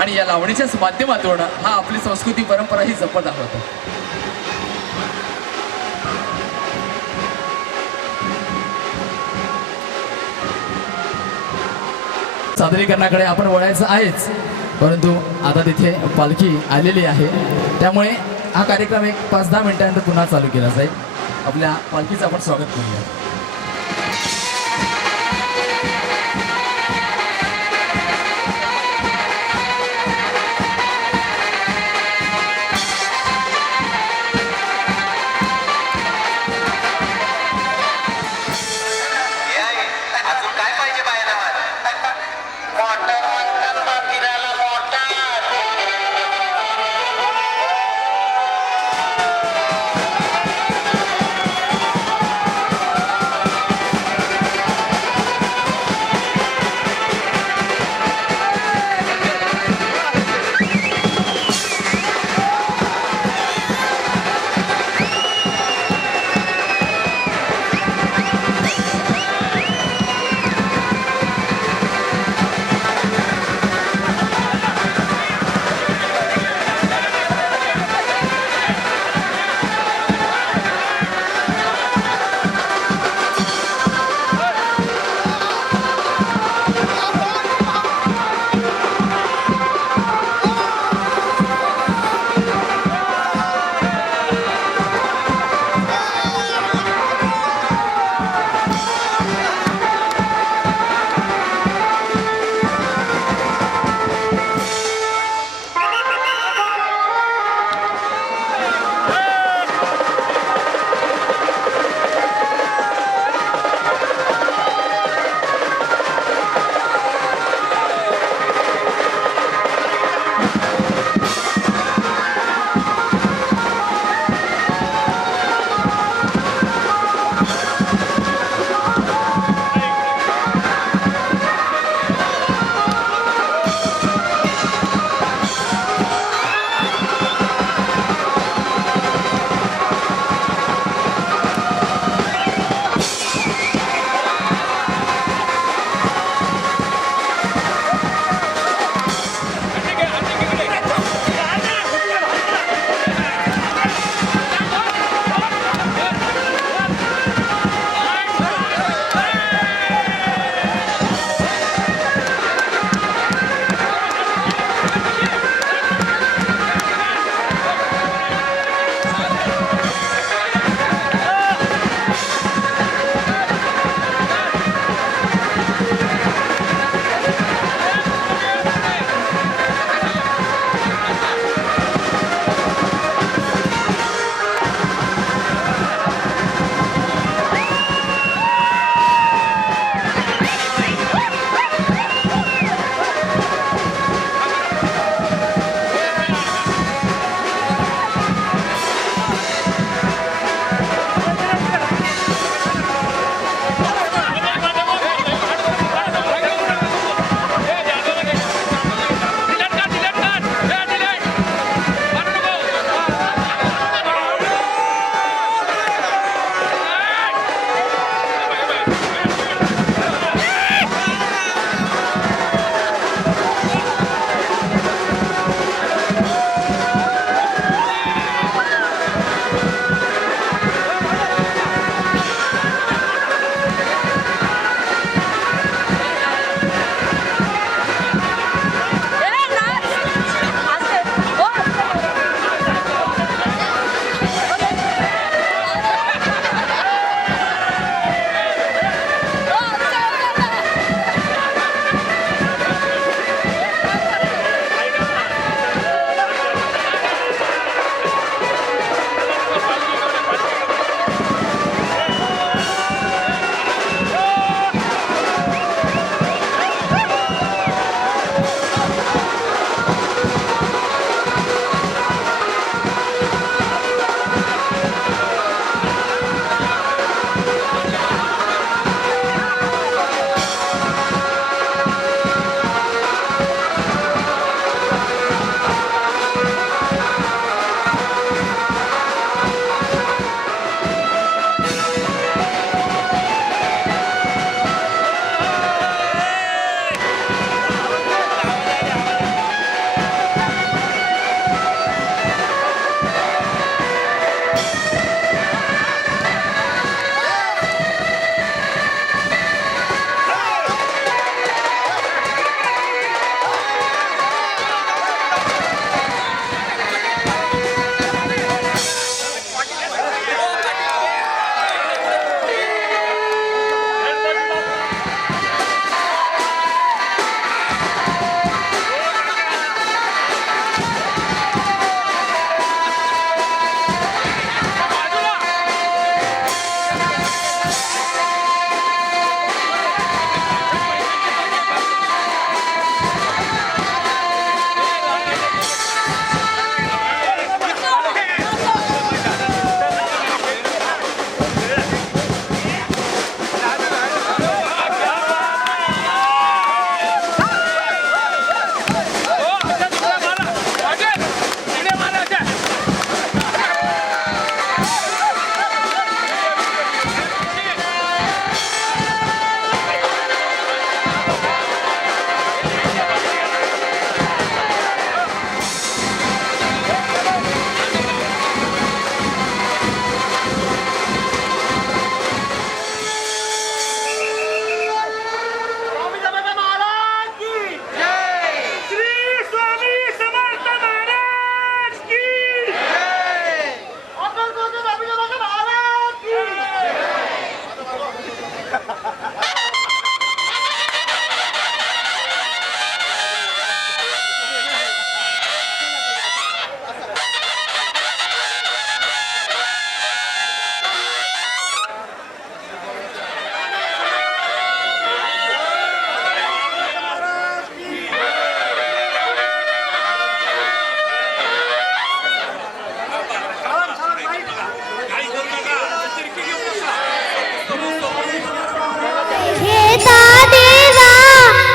आणि या लावणीच्याच माध्यमातून हा आपली संस्कृती परंपरा ही जपत आहोत. सादरीकरणाकडे आपण वळायचं आहेच, परंतु आता तिथे पालखी आलेली आहे, त्यामुळे हा कार्यक्रम एक 5-10 मिनिटांनंतर पुन्हा चालू केला जाईल. आपल्या पालखीचं आपण स्वागत करूया. अजून काय पाहिजे बायला मोटर म्हणतात बा फिरायला मोटर.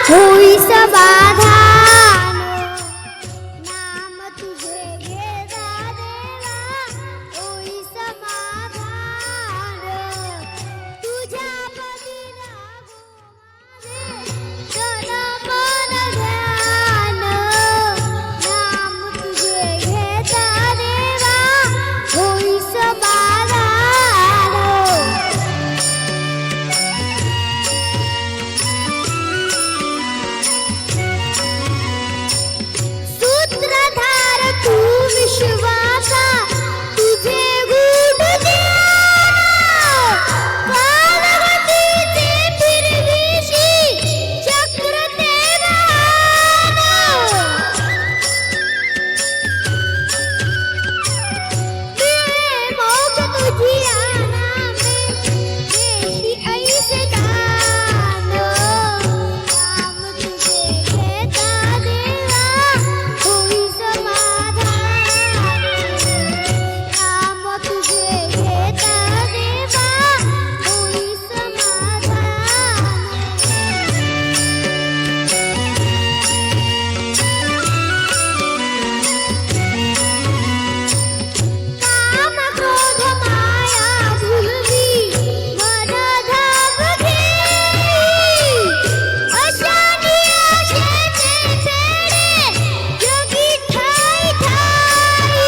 होई समाधान नाम तुझे घेता देवा होई समाधान तुझ्या पदी लागो माझे तन मन ध्यान नाम तुझे घेता देवा होई समाधान सूत्रधार तू विश्वासा तुझे गूढ ज्ञान पार्वतीचे फिरविशी चक्र ते भान मोक्ष तुझिया नामे देशी ऐसे दान नाम तुझे घेता देवा होई समाधान नाम तुझे घेता देवा होई काम क्रोध माया भुलवी मन धाम घेई अशानी आशेचे फेडे जगी ठाई ठाई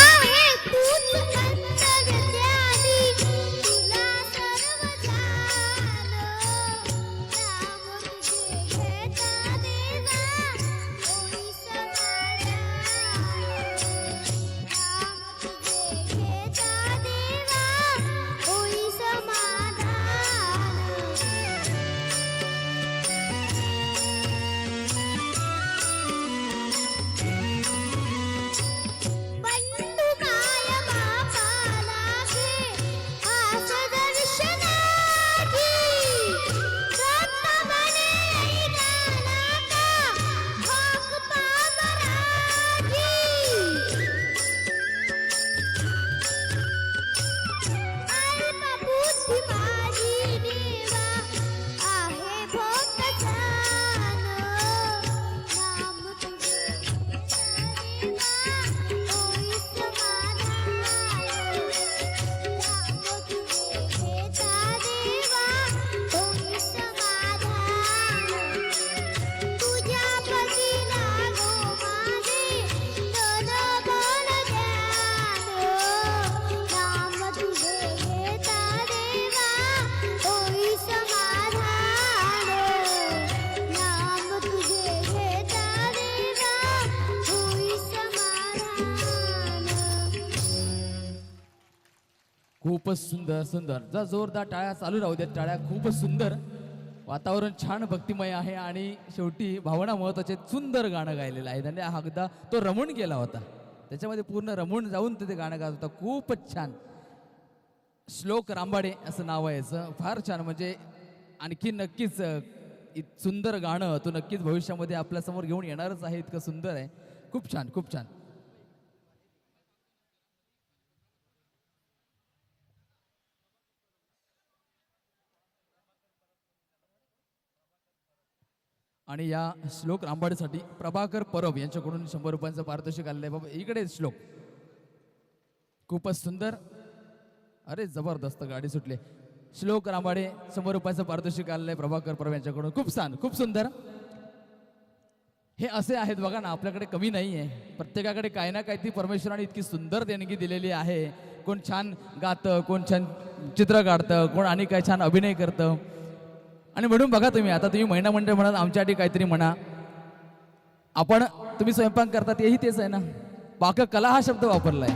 आहे तूच अंतर्यामी तुला सर्व जाण नाम तुझे घेता देवा होई समाधान नाम तुझे घेता देवा होई समाधान बंधू काय बापाला घे आस दर्शनाची सत्त म्हणे ऐकाला का भाग पामराची अल्पबुद्धी माझी देवा आहे भोग छान नाम तुझे घेता देवा होई समाधान नाम तुझे घेता देवा होई समाधान तुझ्या पदी लागो माझे तन मन ध्यान नाम तुझे घेता देवा होई समाधान नाम तुझे घेता देवा होई समाधान खूपच सुंदर सुंदर जा जोरदार टाळ्या चालू राहू द्या टाळ्या खूपच सुंदर वातावरण छान भक्तिमय आहे आणि शेवटी भावना महत्वाचे सुंदर गाणं गायलेलं आहे आणि अगदा तो रमून गेला होता त्याच्यामध्ये पूर्ण रमून जाऊन ते गाणं गात होता खूपच छान श्लोक रांबाडे असं नाव आहे याचं फार छान म्हणजे आणखी नक्कीच सुंदर गाणं तो नक्कीच भविष्यामध्ये आपल्यासमोर घेऊन येणारच आहे इतकं सुंदर आहे खूप छान खूप छान आणि या श्लोक रांबाडीसाठी प्रभाकर परब यांच्याकडून 100 रुपयांचं पारितोषिक आलेलं आहे बाबा इकडे श्लोक खूपच सुंदर अरे जबरदस्त गाडी सुटली श्लोक रांबाडे 100 रुपयाचं पारितोषिक आलेलं आहे प्रभाकर परब यांच्याकडून खूप छान खूप सुंदर हे असे आहेत बघा ना आपल्याकडे कमी नाही आहे प्रत्येकाकडे काही ना काही ती परमेश्वराने इतकी सुंदर देणगी दिलेली आहे कोण छान गातं कोण छान चित्र काढतं कोण आणि काय छान अभिनय करतं आणि म्हणून बघा तुम्ही आता तुम्ही महिना मंडळ म्हणा आमच्यासाठी काहीतरी म्हणा आपण तुम्ही स्वयंपाक करता तेही तेच आहे ना पाककला हा शब्द वापरला आहे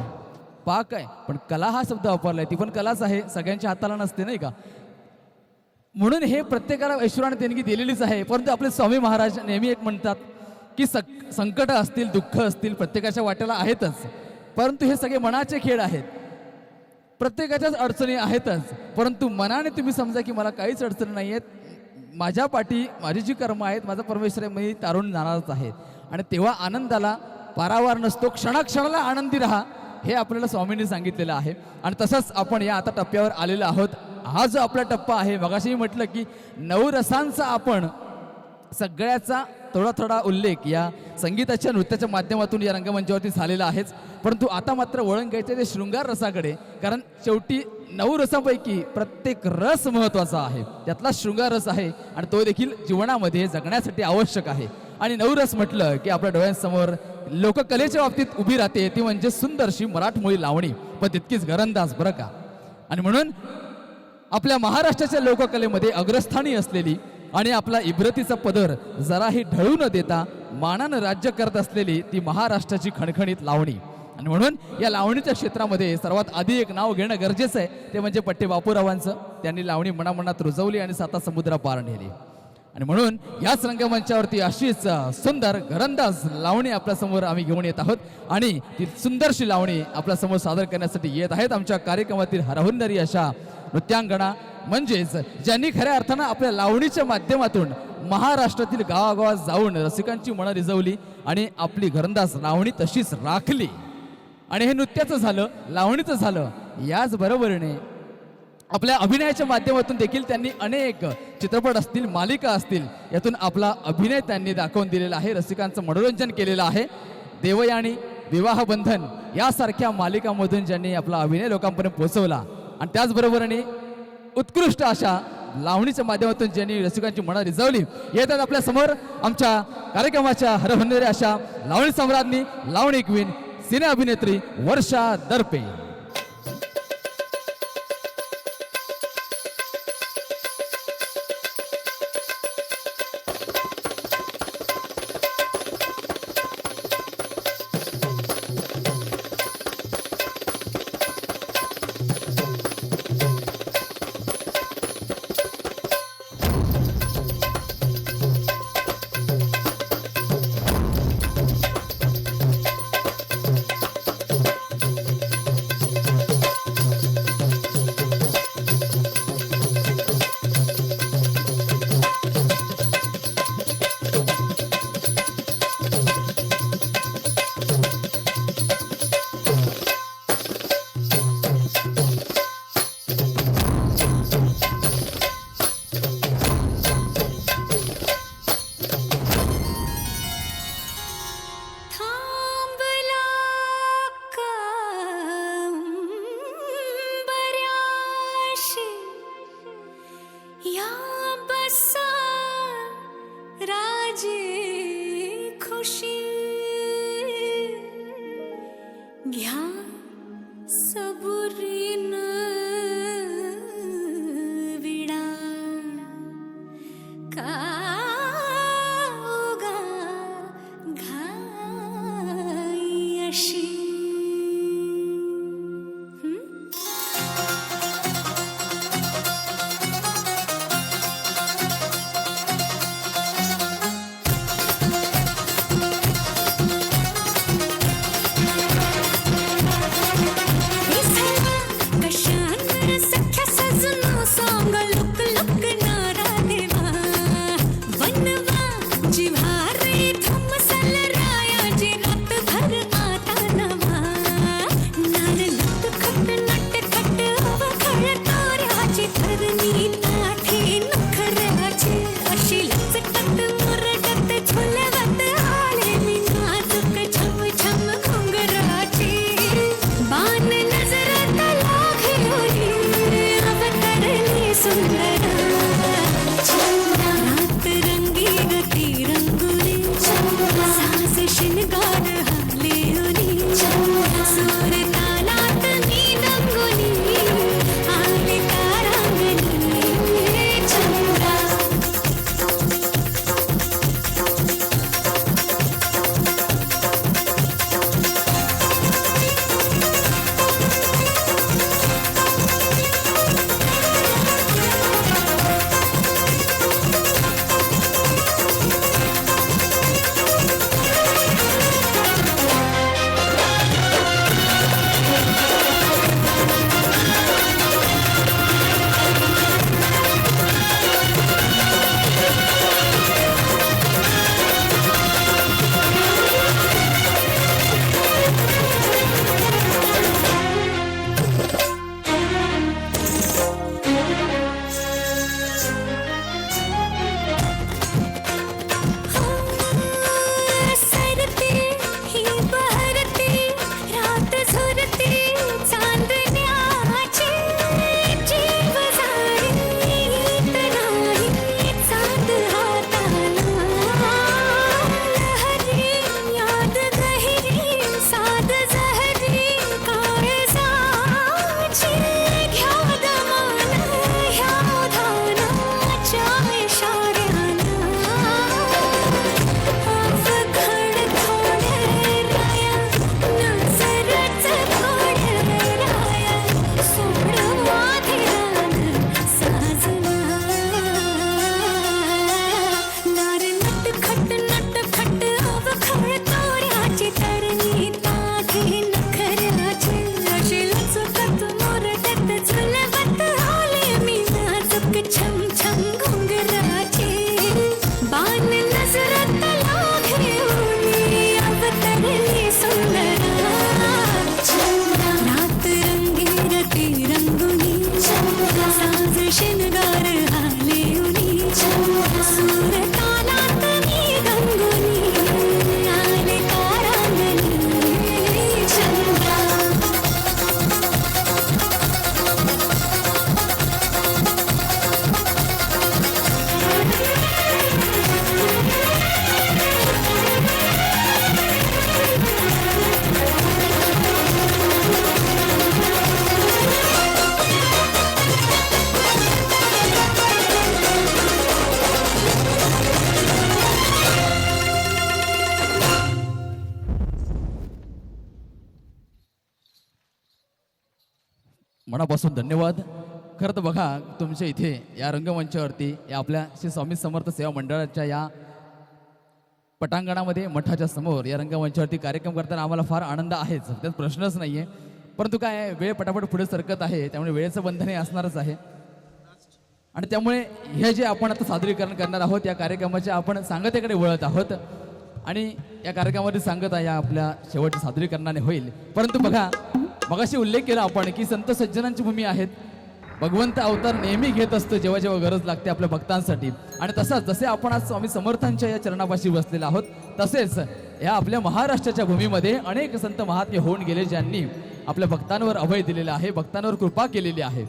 पाक आहे पण कला हा शब्द वापरला आहे ती पण कलाच आहे सगळ्यांच्या हाताला नसते नाही का म्हणून हे प्रत्येकाला ईश्वराने देणगी दिलेलीच आहे परंतु आपले स्वामी महाराज नेहमी एक म्हणतात की संकट असतील दुःख असतील प्रत्येकाच्या वाट्याला आहेतच परंतु हे सगळे मनाचे खेळ आहेत प्रत्येकाच्याच अडचणी आहेतच परंतु मनाने तुम्ही समजा की मला काहीच अडचणी नाही आहेत माझ्या पाठी माझी जी कर्म आहेत माझा परमेश्वर मी तारून जाणारच आहेत आणि तेव्हा आनंदाला पारावार नसतो क्षणाक्षणाला आनंदी राहा हे आपल्याला स्वामींनी सांगितलेलं आहे आणि तसंच आपण या आता टप्प्यावर आलेलो आहोत हा जो आपला टप्पा आहे, मगाशी मी म्हटलं की 9 रसांचा आपण सगळ्याचा थोडा थोडा उल्लेख या संगीताच्या नृत्याच्या माध्यमातून या रंगमंचावरती झालेला आहेच. परंतु आता मात्र वळण घ्यायचं ते शृंगार रसाकडे, कारण शेवटी 9 रसांपैकी प्रत्येक रस महत्त्वाचा आहे. त्यातला शृंगार रस आहे आणि तो देखील जीवनामध्ये जगण्यासाठी आवश्यक आहे. आणि 9 रस म्हटलं की आपल्या डोळ्यांसमोर लोककलेच्या बाबतीत उभी राहते ती म्हणजे सुंदरशी मराठमोळी लावणी, पण तितकीच घरंदाज बरं का. आणि म्हणून आपल्या महाराष्ट्राच्या लोककलेमध्ये अग्रस्थानी असलेली आणि आपला इब्रतीचा पदर जराही ढळू न देता मानानं राज्य करत असलेली ती महाराष्ट्राची खणखणीत लावणी. आणि म्हणून या लावणीच्या क्षेत्रामध्ये सर्वात आधी एक नाव घेणं गरजेचं आहे, ते म्हणजे पठ्ठे बापूरावांचं. त्यांनी लावणी मनामनात रुजवली आणि 7 समुद्र पार नेली. आणि म्हणून याच रंगमंचावरती अशीच सुंदर घरंदाज लावणी आपल्यासमोर आम्ही घेऊन येत आहोत. आणि ती सुंदरशी लावणी आपल्यासमोर सादर करण्यासाठी येत आहेत आमच्या कार्यक्रमातील हरहुन्नरी अशा नृत्यांगणा, म्हणजेच ज्यांनी खऱ्या अर्थानं आपल्या लावणीच्या माध्यमातून महाराष्ट्रातील गावागावात जाऊन रसिकांची मनं रिजवली आणि आपली घरंदाज लावणी तशीच राखली. आणि हे नृत्याचं झालं, लावणीचं झालं, याच बरोबरीने आपल्या अभिनयाच्या माध्यमातून देखील त्यांनी अनेक चित्रपट असतील, मालिका असतील, यातून आपला अभिनय त्यांनी दाखवून दिलेला आहे, रसिकांचं मनोरंजन केलेलं आहे. देवयानी, विवाहबंधन यासारख्या मालिकांमधून ज्यांनी आपला अभिनय लोकांपर्यंत पोहोचवला आणि त्याचबरोबरीने उत्कृष्ट अशा लावणीच्या माध्यमातून ज्यांनी रसिकांची मनं रिजवली, येतात आपल्या समोर आमच्या कार्यक्रमाच्या हरहुन्नरी अशा लावणी सम्राज्ञी, लावणी क्वीन, सिने अभिनेत्री वर्षा दर्पे. शिनगार आले उनी सूर तालात मी गंगुनी आले तारांगणी चंद्रा मनापासून धन्यवाद. खरं तर बघा तुमच्या इथे या रंगमंचावरती या आपल्या श्री स्वामी समर्थ सेवा मंडळाच्या या पटांगणामध्ये मठाच्या समोर या रंगमंचावरती कार्यक्रम करताना आम्हाला फार आनंद आहेच, त्यात प्रश्नच नाही आहे. परंतु काय आहे, वेळ पटापट पुढे सरकत आहे, त्यामुळे वेळेचं बंधन हे असणारच आहे. आणि त्यामुळे हे जे आपण आता सादरीकरण करणार आहोत या कार्यक्रमाचे आपण सांगतेकडे वळत आहोत आणि या कार्यक्रमामध्ये सांगता या आपल्या शेवटच्या सादरीकरणाने होईल. परंतु बघा मगाशी उल्लेख केला आपण की संत सज्जनांची भूमी आहेत. भगवंत अवतार नेहमी घेत असतो जेव्हा जेव्हा गरज लागते आपल्या भक्तांसाठी. आणि तसाच जसे आपण आज स्वामी समर्थांच्या या चरणापाशी बसलेले आहोत तसेच या आपल्या महाराष्ट्राच्या भूमीमध्ये अनेक संत महात्मे होऊन गेले ज्यांनी आपल्या भक्तांवर अभय दिलेलं आहे, भक्तांवर कृपा केलेली आहे.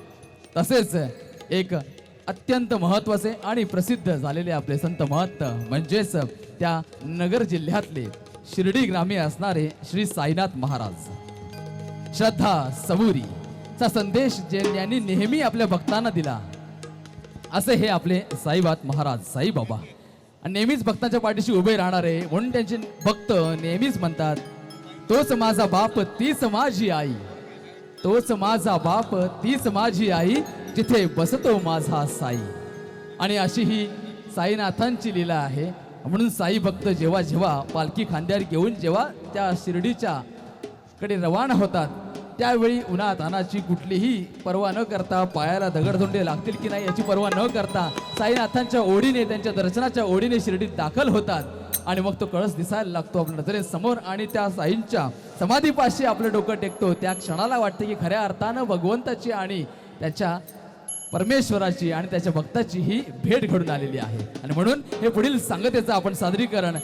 तसेच एक अत्यंत महत्त्वाचे आणि प्रसिद्ध झालेले आपले संत महंत म्हणजेच त्या नगर जिल्ह्यातले शिर्डी ग्रामीण असणारे श्री साईनाथ महाराज. श्रद्धा सबुरीचा संदेश ज्यांनी नेहमी आपल्या भक्तांना दिला असे हे आपले साईनाथ महाराज साईबाबा. आणि नेहमीच भक्तांच्या पाठीशी उभे राहणारे म्हणून त्यांचे भक्त नेहमीच म्हणतात तोच माझा बाप तीच माझी आई, तोच माझा बाप तीच माझी आई, जिथे बसतो माझा साई. आणि अशी ही साईनाथांची लीला आहे. म्हणून साई भक्त जेव्हा जेव्हा पालखी खांद्यावर घेऊन जेव्हा त्या शिर्डीच्या कडे रवाना होतात त्यावेळी उन्हातानाची कुठलीही पर्वा न करता, पायाला दगडधोंडे लागतील की नाही याची पर्वा न करता साईनाथांच्या ओढीने, त्यांच्या दर्शनाच्या ओढीने शिर्डीत दाखल होतात. आणि मग तो कळस दिसायला लागतो आपल्या नजरेसमोर आणि त्या साईंच्या समाधीपाशी आपलं डोकं टेकतो. त्या क्षणाला वाटते की खऱ्या अर्थानं भगवंताची आणि त्याच्या परमेश्वराची आणि त्याच्या भक्ताची ही भेट घडून आलेली आहे. आणि म्हणून हे पुढील सांगतेचं आपण सादरीकरण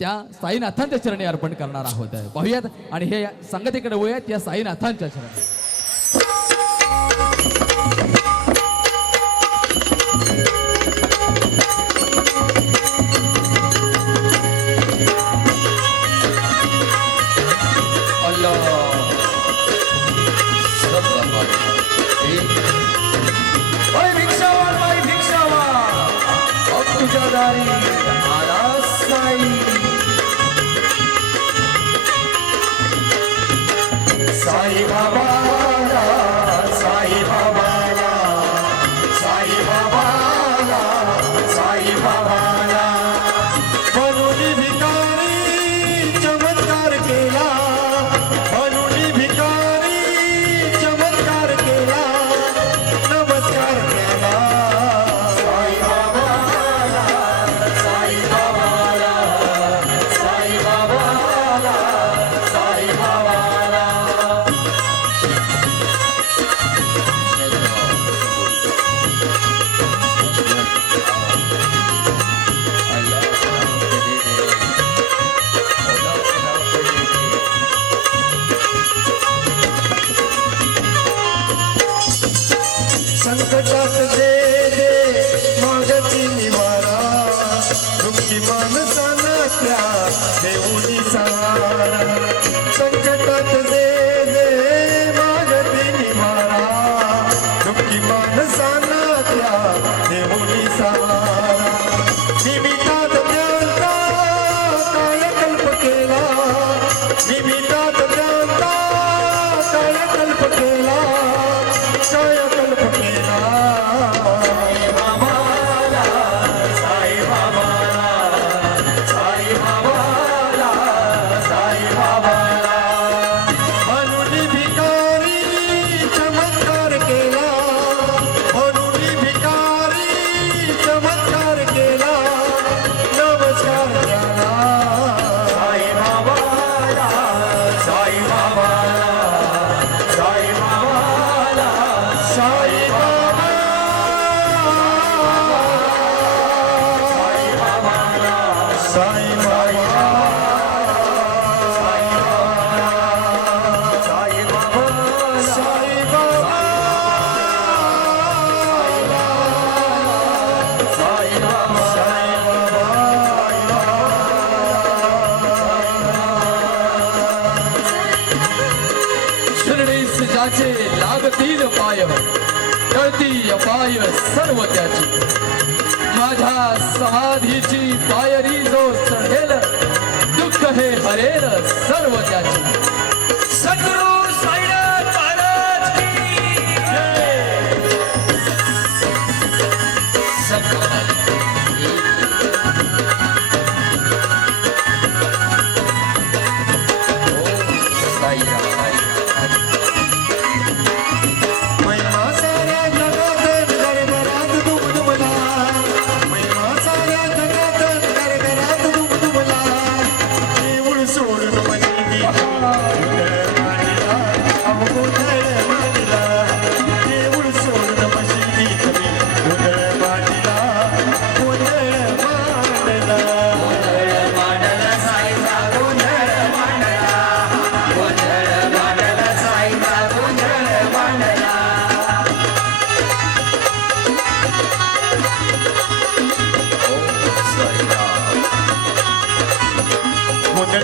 त्या साईनाथांच्या चरणी अर्पण करणार आहोत. पाहूयात आणि हे सांगतेकडे वळूयात या साईनाथांच्या चरणी. तुझ्या दारी आला साई, साई बाबाला, साई बाबाला, साई बाबाला, साई बाबाला. बनून भिकारी चमत्कार केला, बनून भिकारी चमत्कार केला, नमस्कार केला. साई बाबाला, साई बाबाला, साई बाबाला, साई बाबाला. संकटात दे दे मागती निवारा, दुःखी माणसांना त्या देऊनी सहारा. संकटात दे दे मागती निवारा, दुःखी माणसांना त्या देऊनी सहारा. निमित्तात त्यांचा कायकल्प केला, निमित्तात त्यांचा कायकल्प केला, कायकल्प केला. होईल पाय तळती पाय सर्व त्याची माझ्या समाधीची पायरी जो चढेल दुःख हे हरेल सर्व त्याची सद्गुरु साईनाथ महाराज की जय. महिमा साऱ्या जगात गरगरात दुमदुमला, महिमा साऱ्या जगात गरगरात दुमदुमला. देऊळ सोडून मशिदी मांडला, अहो गोंधळ मांडला. देऊळ सोडून मशिदी गोंधळ मांडला, गोंधळ मांडला. गोंधळ मांडला साईचा गोंधळ मांडला, गोंधळ मांडला साईचा गोंधळ मांडला.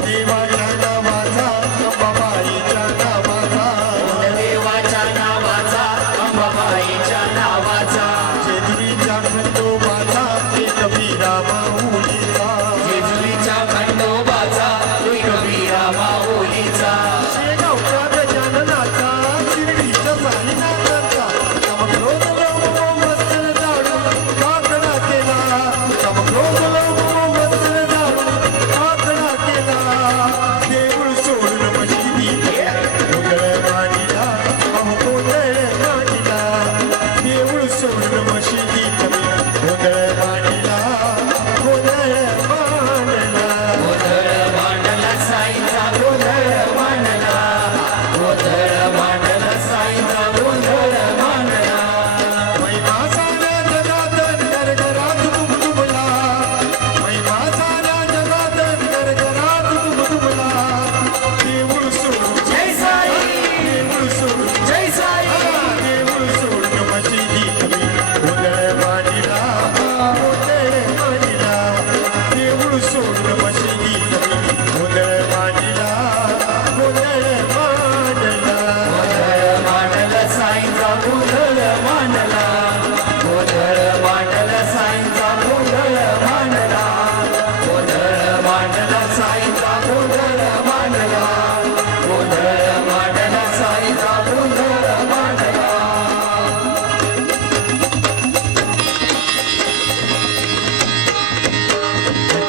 देवाच्या नावाचा अंबाबाईच्या नावाचा, देवाच्या नावाचा अंबाबाईच्या नावाचा. जेजुरीच्या खंडोबाचा एक वीरा माऊलीचा, जेजुरीच्या खंडोबाचा एक वीरा माऊलीचा. शेगावच्या गजाननाचा, शिर्डीच्या साईनाथाचा, चमकरोज लवको मस्तन जाडून काकडा केला, चमकरोज लवको मस्तन जाडून काकडा केला. देऊळ सोडून मशिदी गोंधळ मांडला, अहो गोंधळ मांडला. देऊळ सोडून मशिदी गोंधळ मांडला, गोंधळ मांडला. गोंधळ मांडला साईचा गोंधळ मांडला, गोंधळ मांडला साईचा गोंधळ मांडला. महिमा साऱ्या जगात गरगरात दुमदुमला, महिमा साऱ्या जगात गरगरात दुमदुमला. देऊळ सोडून जय साई, देऊळ सोडून जय साई, देऊळ सोडून मशिदी गोंधळ मांडला, गोंधळ मांडला. देऊळ सोडून मशिदी गोंधळ मांडला, गोंधळ मांडला. गोंधळ मांडला साईचा गोंधळ मांडला, गोंधळ मांडला साईचा गोंधळ मांडला, गोंधळ मांडला साईचा गोंधळ मांडला, गोंधळ मांडला साईचा गोंधळ मांडला.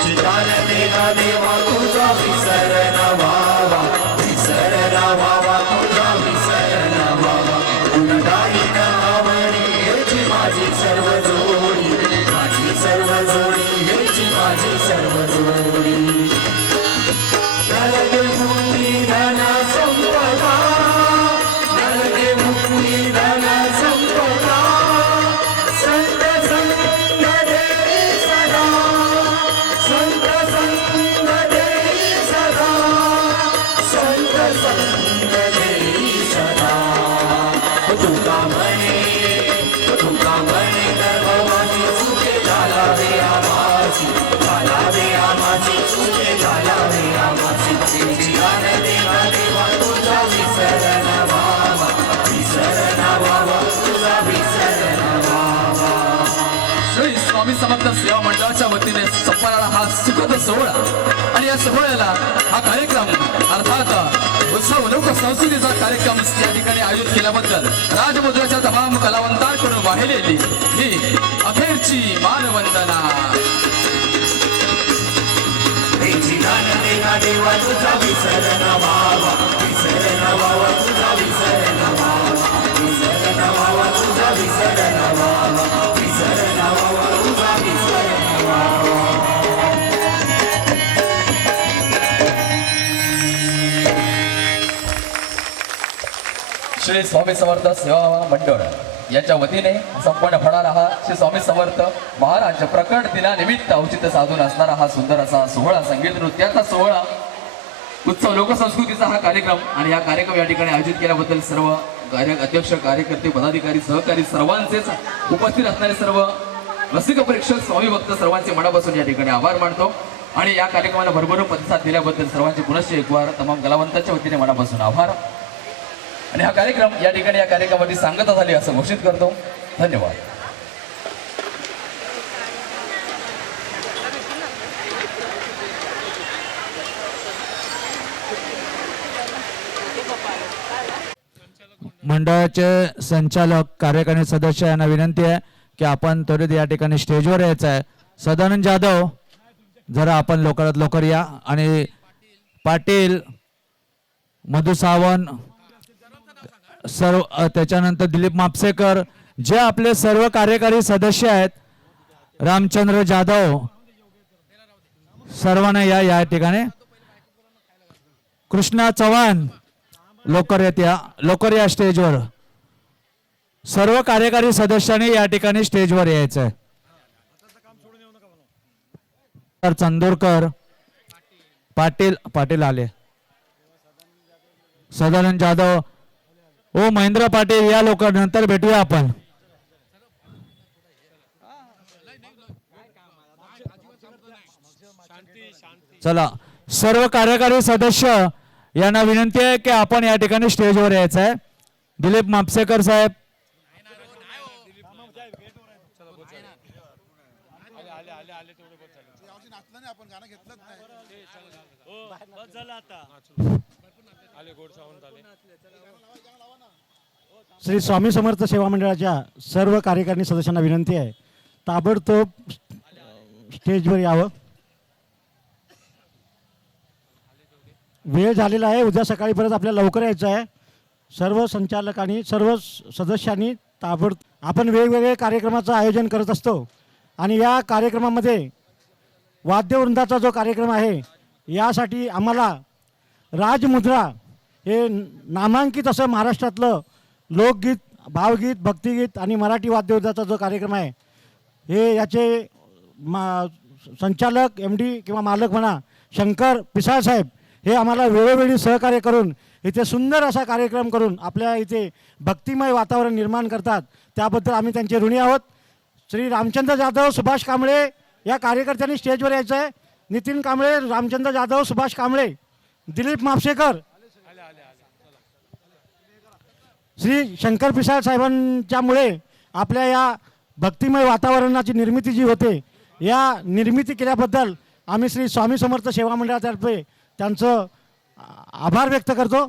चिदान देना देवा तुझा विसर न व्हावा, विसर न व्हावा तुझा विसर न व्हावा. उलटाई न आवडी हेची माझी सर्व जोडी, माझी सर्व जोडी हेची माझी सर्व जोडी. नरके मुक्ती धन संपदा, नरके मुक्ती धन संपदा. संत संग देई सदा, संत संग देई सदा, संत संग देई सदा. तुका म्हणे, तुका म्हणे गर्भवाची सुखे घालावे आमाची, घालावे आमाची सुखे घालावे आमाची. चिदान देवा देवा तुझा विसर न व्हावा, विसर न व्हावा तुझा विसर न व्हावा. श्री स्वामी समर्थ सेवा मंडळाच्या वतीने संपणारा हा सुखद सोहळा आणि या सोहळ्याला हा कार्यक्रम अर्थात उत्सव लोक संस्कृतीचा कार्यक्रम या ठिकाणी आयोजित केल्याबद्दल राजमुद्राच्या तमाम कलावंतांकडून वाहिलेली ही अखेरची मानवंदना. चिदान देवा देवा तुझा विसर न व्हावा, विसर न व्हावा तुझा विसर न व्हावा, विसर न व्हावा तुझा विसर न व्हावा, विसर न व्हावा तुझा विसर न व्हावा. श्री स्वामी समर्थ सेवा मंडळ यांच्या वतीने संपन्न होणारा हा श्री स्वामी समर्थ महाराज प्रकट दिनानिमित्त औचित्य साधून असणारा हा सुंदर असा सोहळा, संगीत नृत्याचा सोहळा, उत्सव लोकसंस्कृतीचा हा कार्यक्रम आणि या कार्यक्रम या ठिकाणी आयोजित केल्याबद्दल सर्व अध्यक्ष, कार्यकर्ते, पदाधिकारी, सहकारी सर्वांचेच उपस्थित असणारे सर्व रसिक प्रेक्षक, स्वामी भक्त सर्वांचे मनापासून या ठिकाणी आभार मानतो आणि या कार्यक्रमाला भरभरून प्रतिसाद दिल्याबद्दल सर्वांचे पुनश्च एक वार तमाम कलावंतांच्या वतीने मनापासून आभार. आणि हा कार्यक्रम या ठिकाणी या कार्यक्रमाची सांगता झाली असं घोषित करतो. धन्यवाद. मंडळाचे संचालक कार्यकारिणी सदस्य यांना विनंती आहे की आपण त्वरित या ठिकाणी स्टेजवर यायचं आहे. सदानंद जाधव जरा आपण लवकरात लवकर या. आणि पाटील, मधु सावंत, सर्व त्याच्यानंतर दिलीप मापसेकर, जे आपले सर्व कार्यकारी सदस्य आहेत, रामचंद्र जाधव, सर्वांना या ठिकाणी. कृष्णा चव्हाण लवकर या स्टेजवर. सर्व कार्यकारी सदस्यांनी या ठिकाणी स्टेजवर यायचं आहे. चंदोरकर, पाटील आले. सदानंद जाधव, ओ महेंद्र पाटील या लोक, नंतर भेटूया आपण. चला, सर्व कार्यकारी सदस्य यांना विनंती आहे की आपण या ठिकाणी स्टेजवर यायचं आहे. दिलीप मापसेकर साहेब, श्री स्वामी समर्थ सेवा मंडळाच्या सर्व कार्यकारिणी सदस्यांना विनंती आहे ताबडतोब स्टेजवर यावं. वेळ झालेला आहे. उद्या सकाळी परत आपल्याला लवकर यायचं आहे. सर्व संचालकांनी, सर्व सदस्यांनी आपण वेगवेगळे कार्यक्रमाचं आयोजन करत असतो आणि या कार्यक्रमामध्ये वाद्यवृंदाचा जो कार्यक्रम आहे यासाठी आम्हाला राजमुद्रा हे नामांकित असं महाराष्ट्रातलं लोकगीत, भावगीत, भक्तिगीत आणि मराठी वाद्यवृंदाचा जो कार्यक्रम आहे हे याचे संचालक MD किंवा मालक म्हणा शंकर पिसाळ साहेब हे आम्हाला वेळोवेळी सहकार्य करून इथे सुंदर असा कार्यक्रम करून आपल्या इथे भक्तिमय वातावरण निर्माण करतात. त्याबद्दल आम्ही त्यांचे ऋणी आहोत. श्री रामचंद्र जाधव, सुभाष कांबळे या कार्यकर्त्यांनी स्टेजवर यायचं आहे. नितीन कांबळे, रामचंद्र जाधव, सुभाष कांबळे, दिलीप मापसेकर, श्री शंकर पिसाळ साहेबांच्यामुळे आपल्या या भक्तिमय वातावरणाची निर्मिती जी होते या निर्मिती केल्याबद्दल आम्ही श्री स्वामी समर्थ सेवा मंडळातर्फे त्यांचं आभार व्यक्त करतो.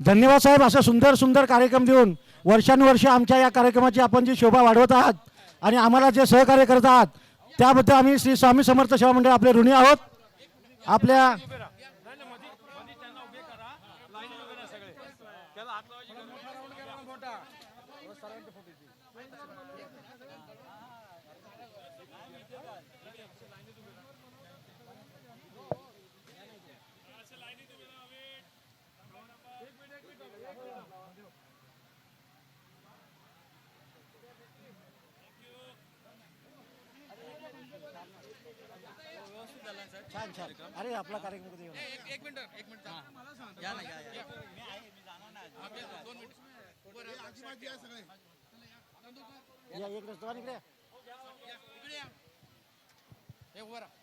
धन्यवाद साहेब. असं सुंदर सुंदर कार्यक्रम देऊन वर्षानुवर्ष आमच्या या कार्यक्रमाची आपण जी शोभा वाढवत आहात आणि आम्हाला जे सहकार्य करत आहात त्याबद्दल आम्ही श्री स्वामी समर्थ सेवा मंडळ आपले ऋणी आहोत. आपल्या छान छान. अरे आपला कार्यक्रम कधी होणार? एक मिनिट या ना, या एक रस्ता इकडे उभं राहा.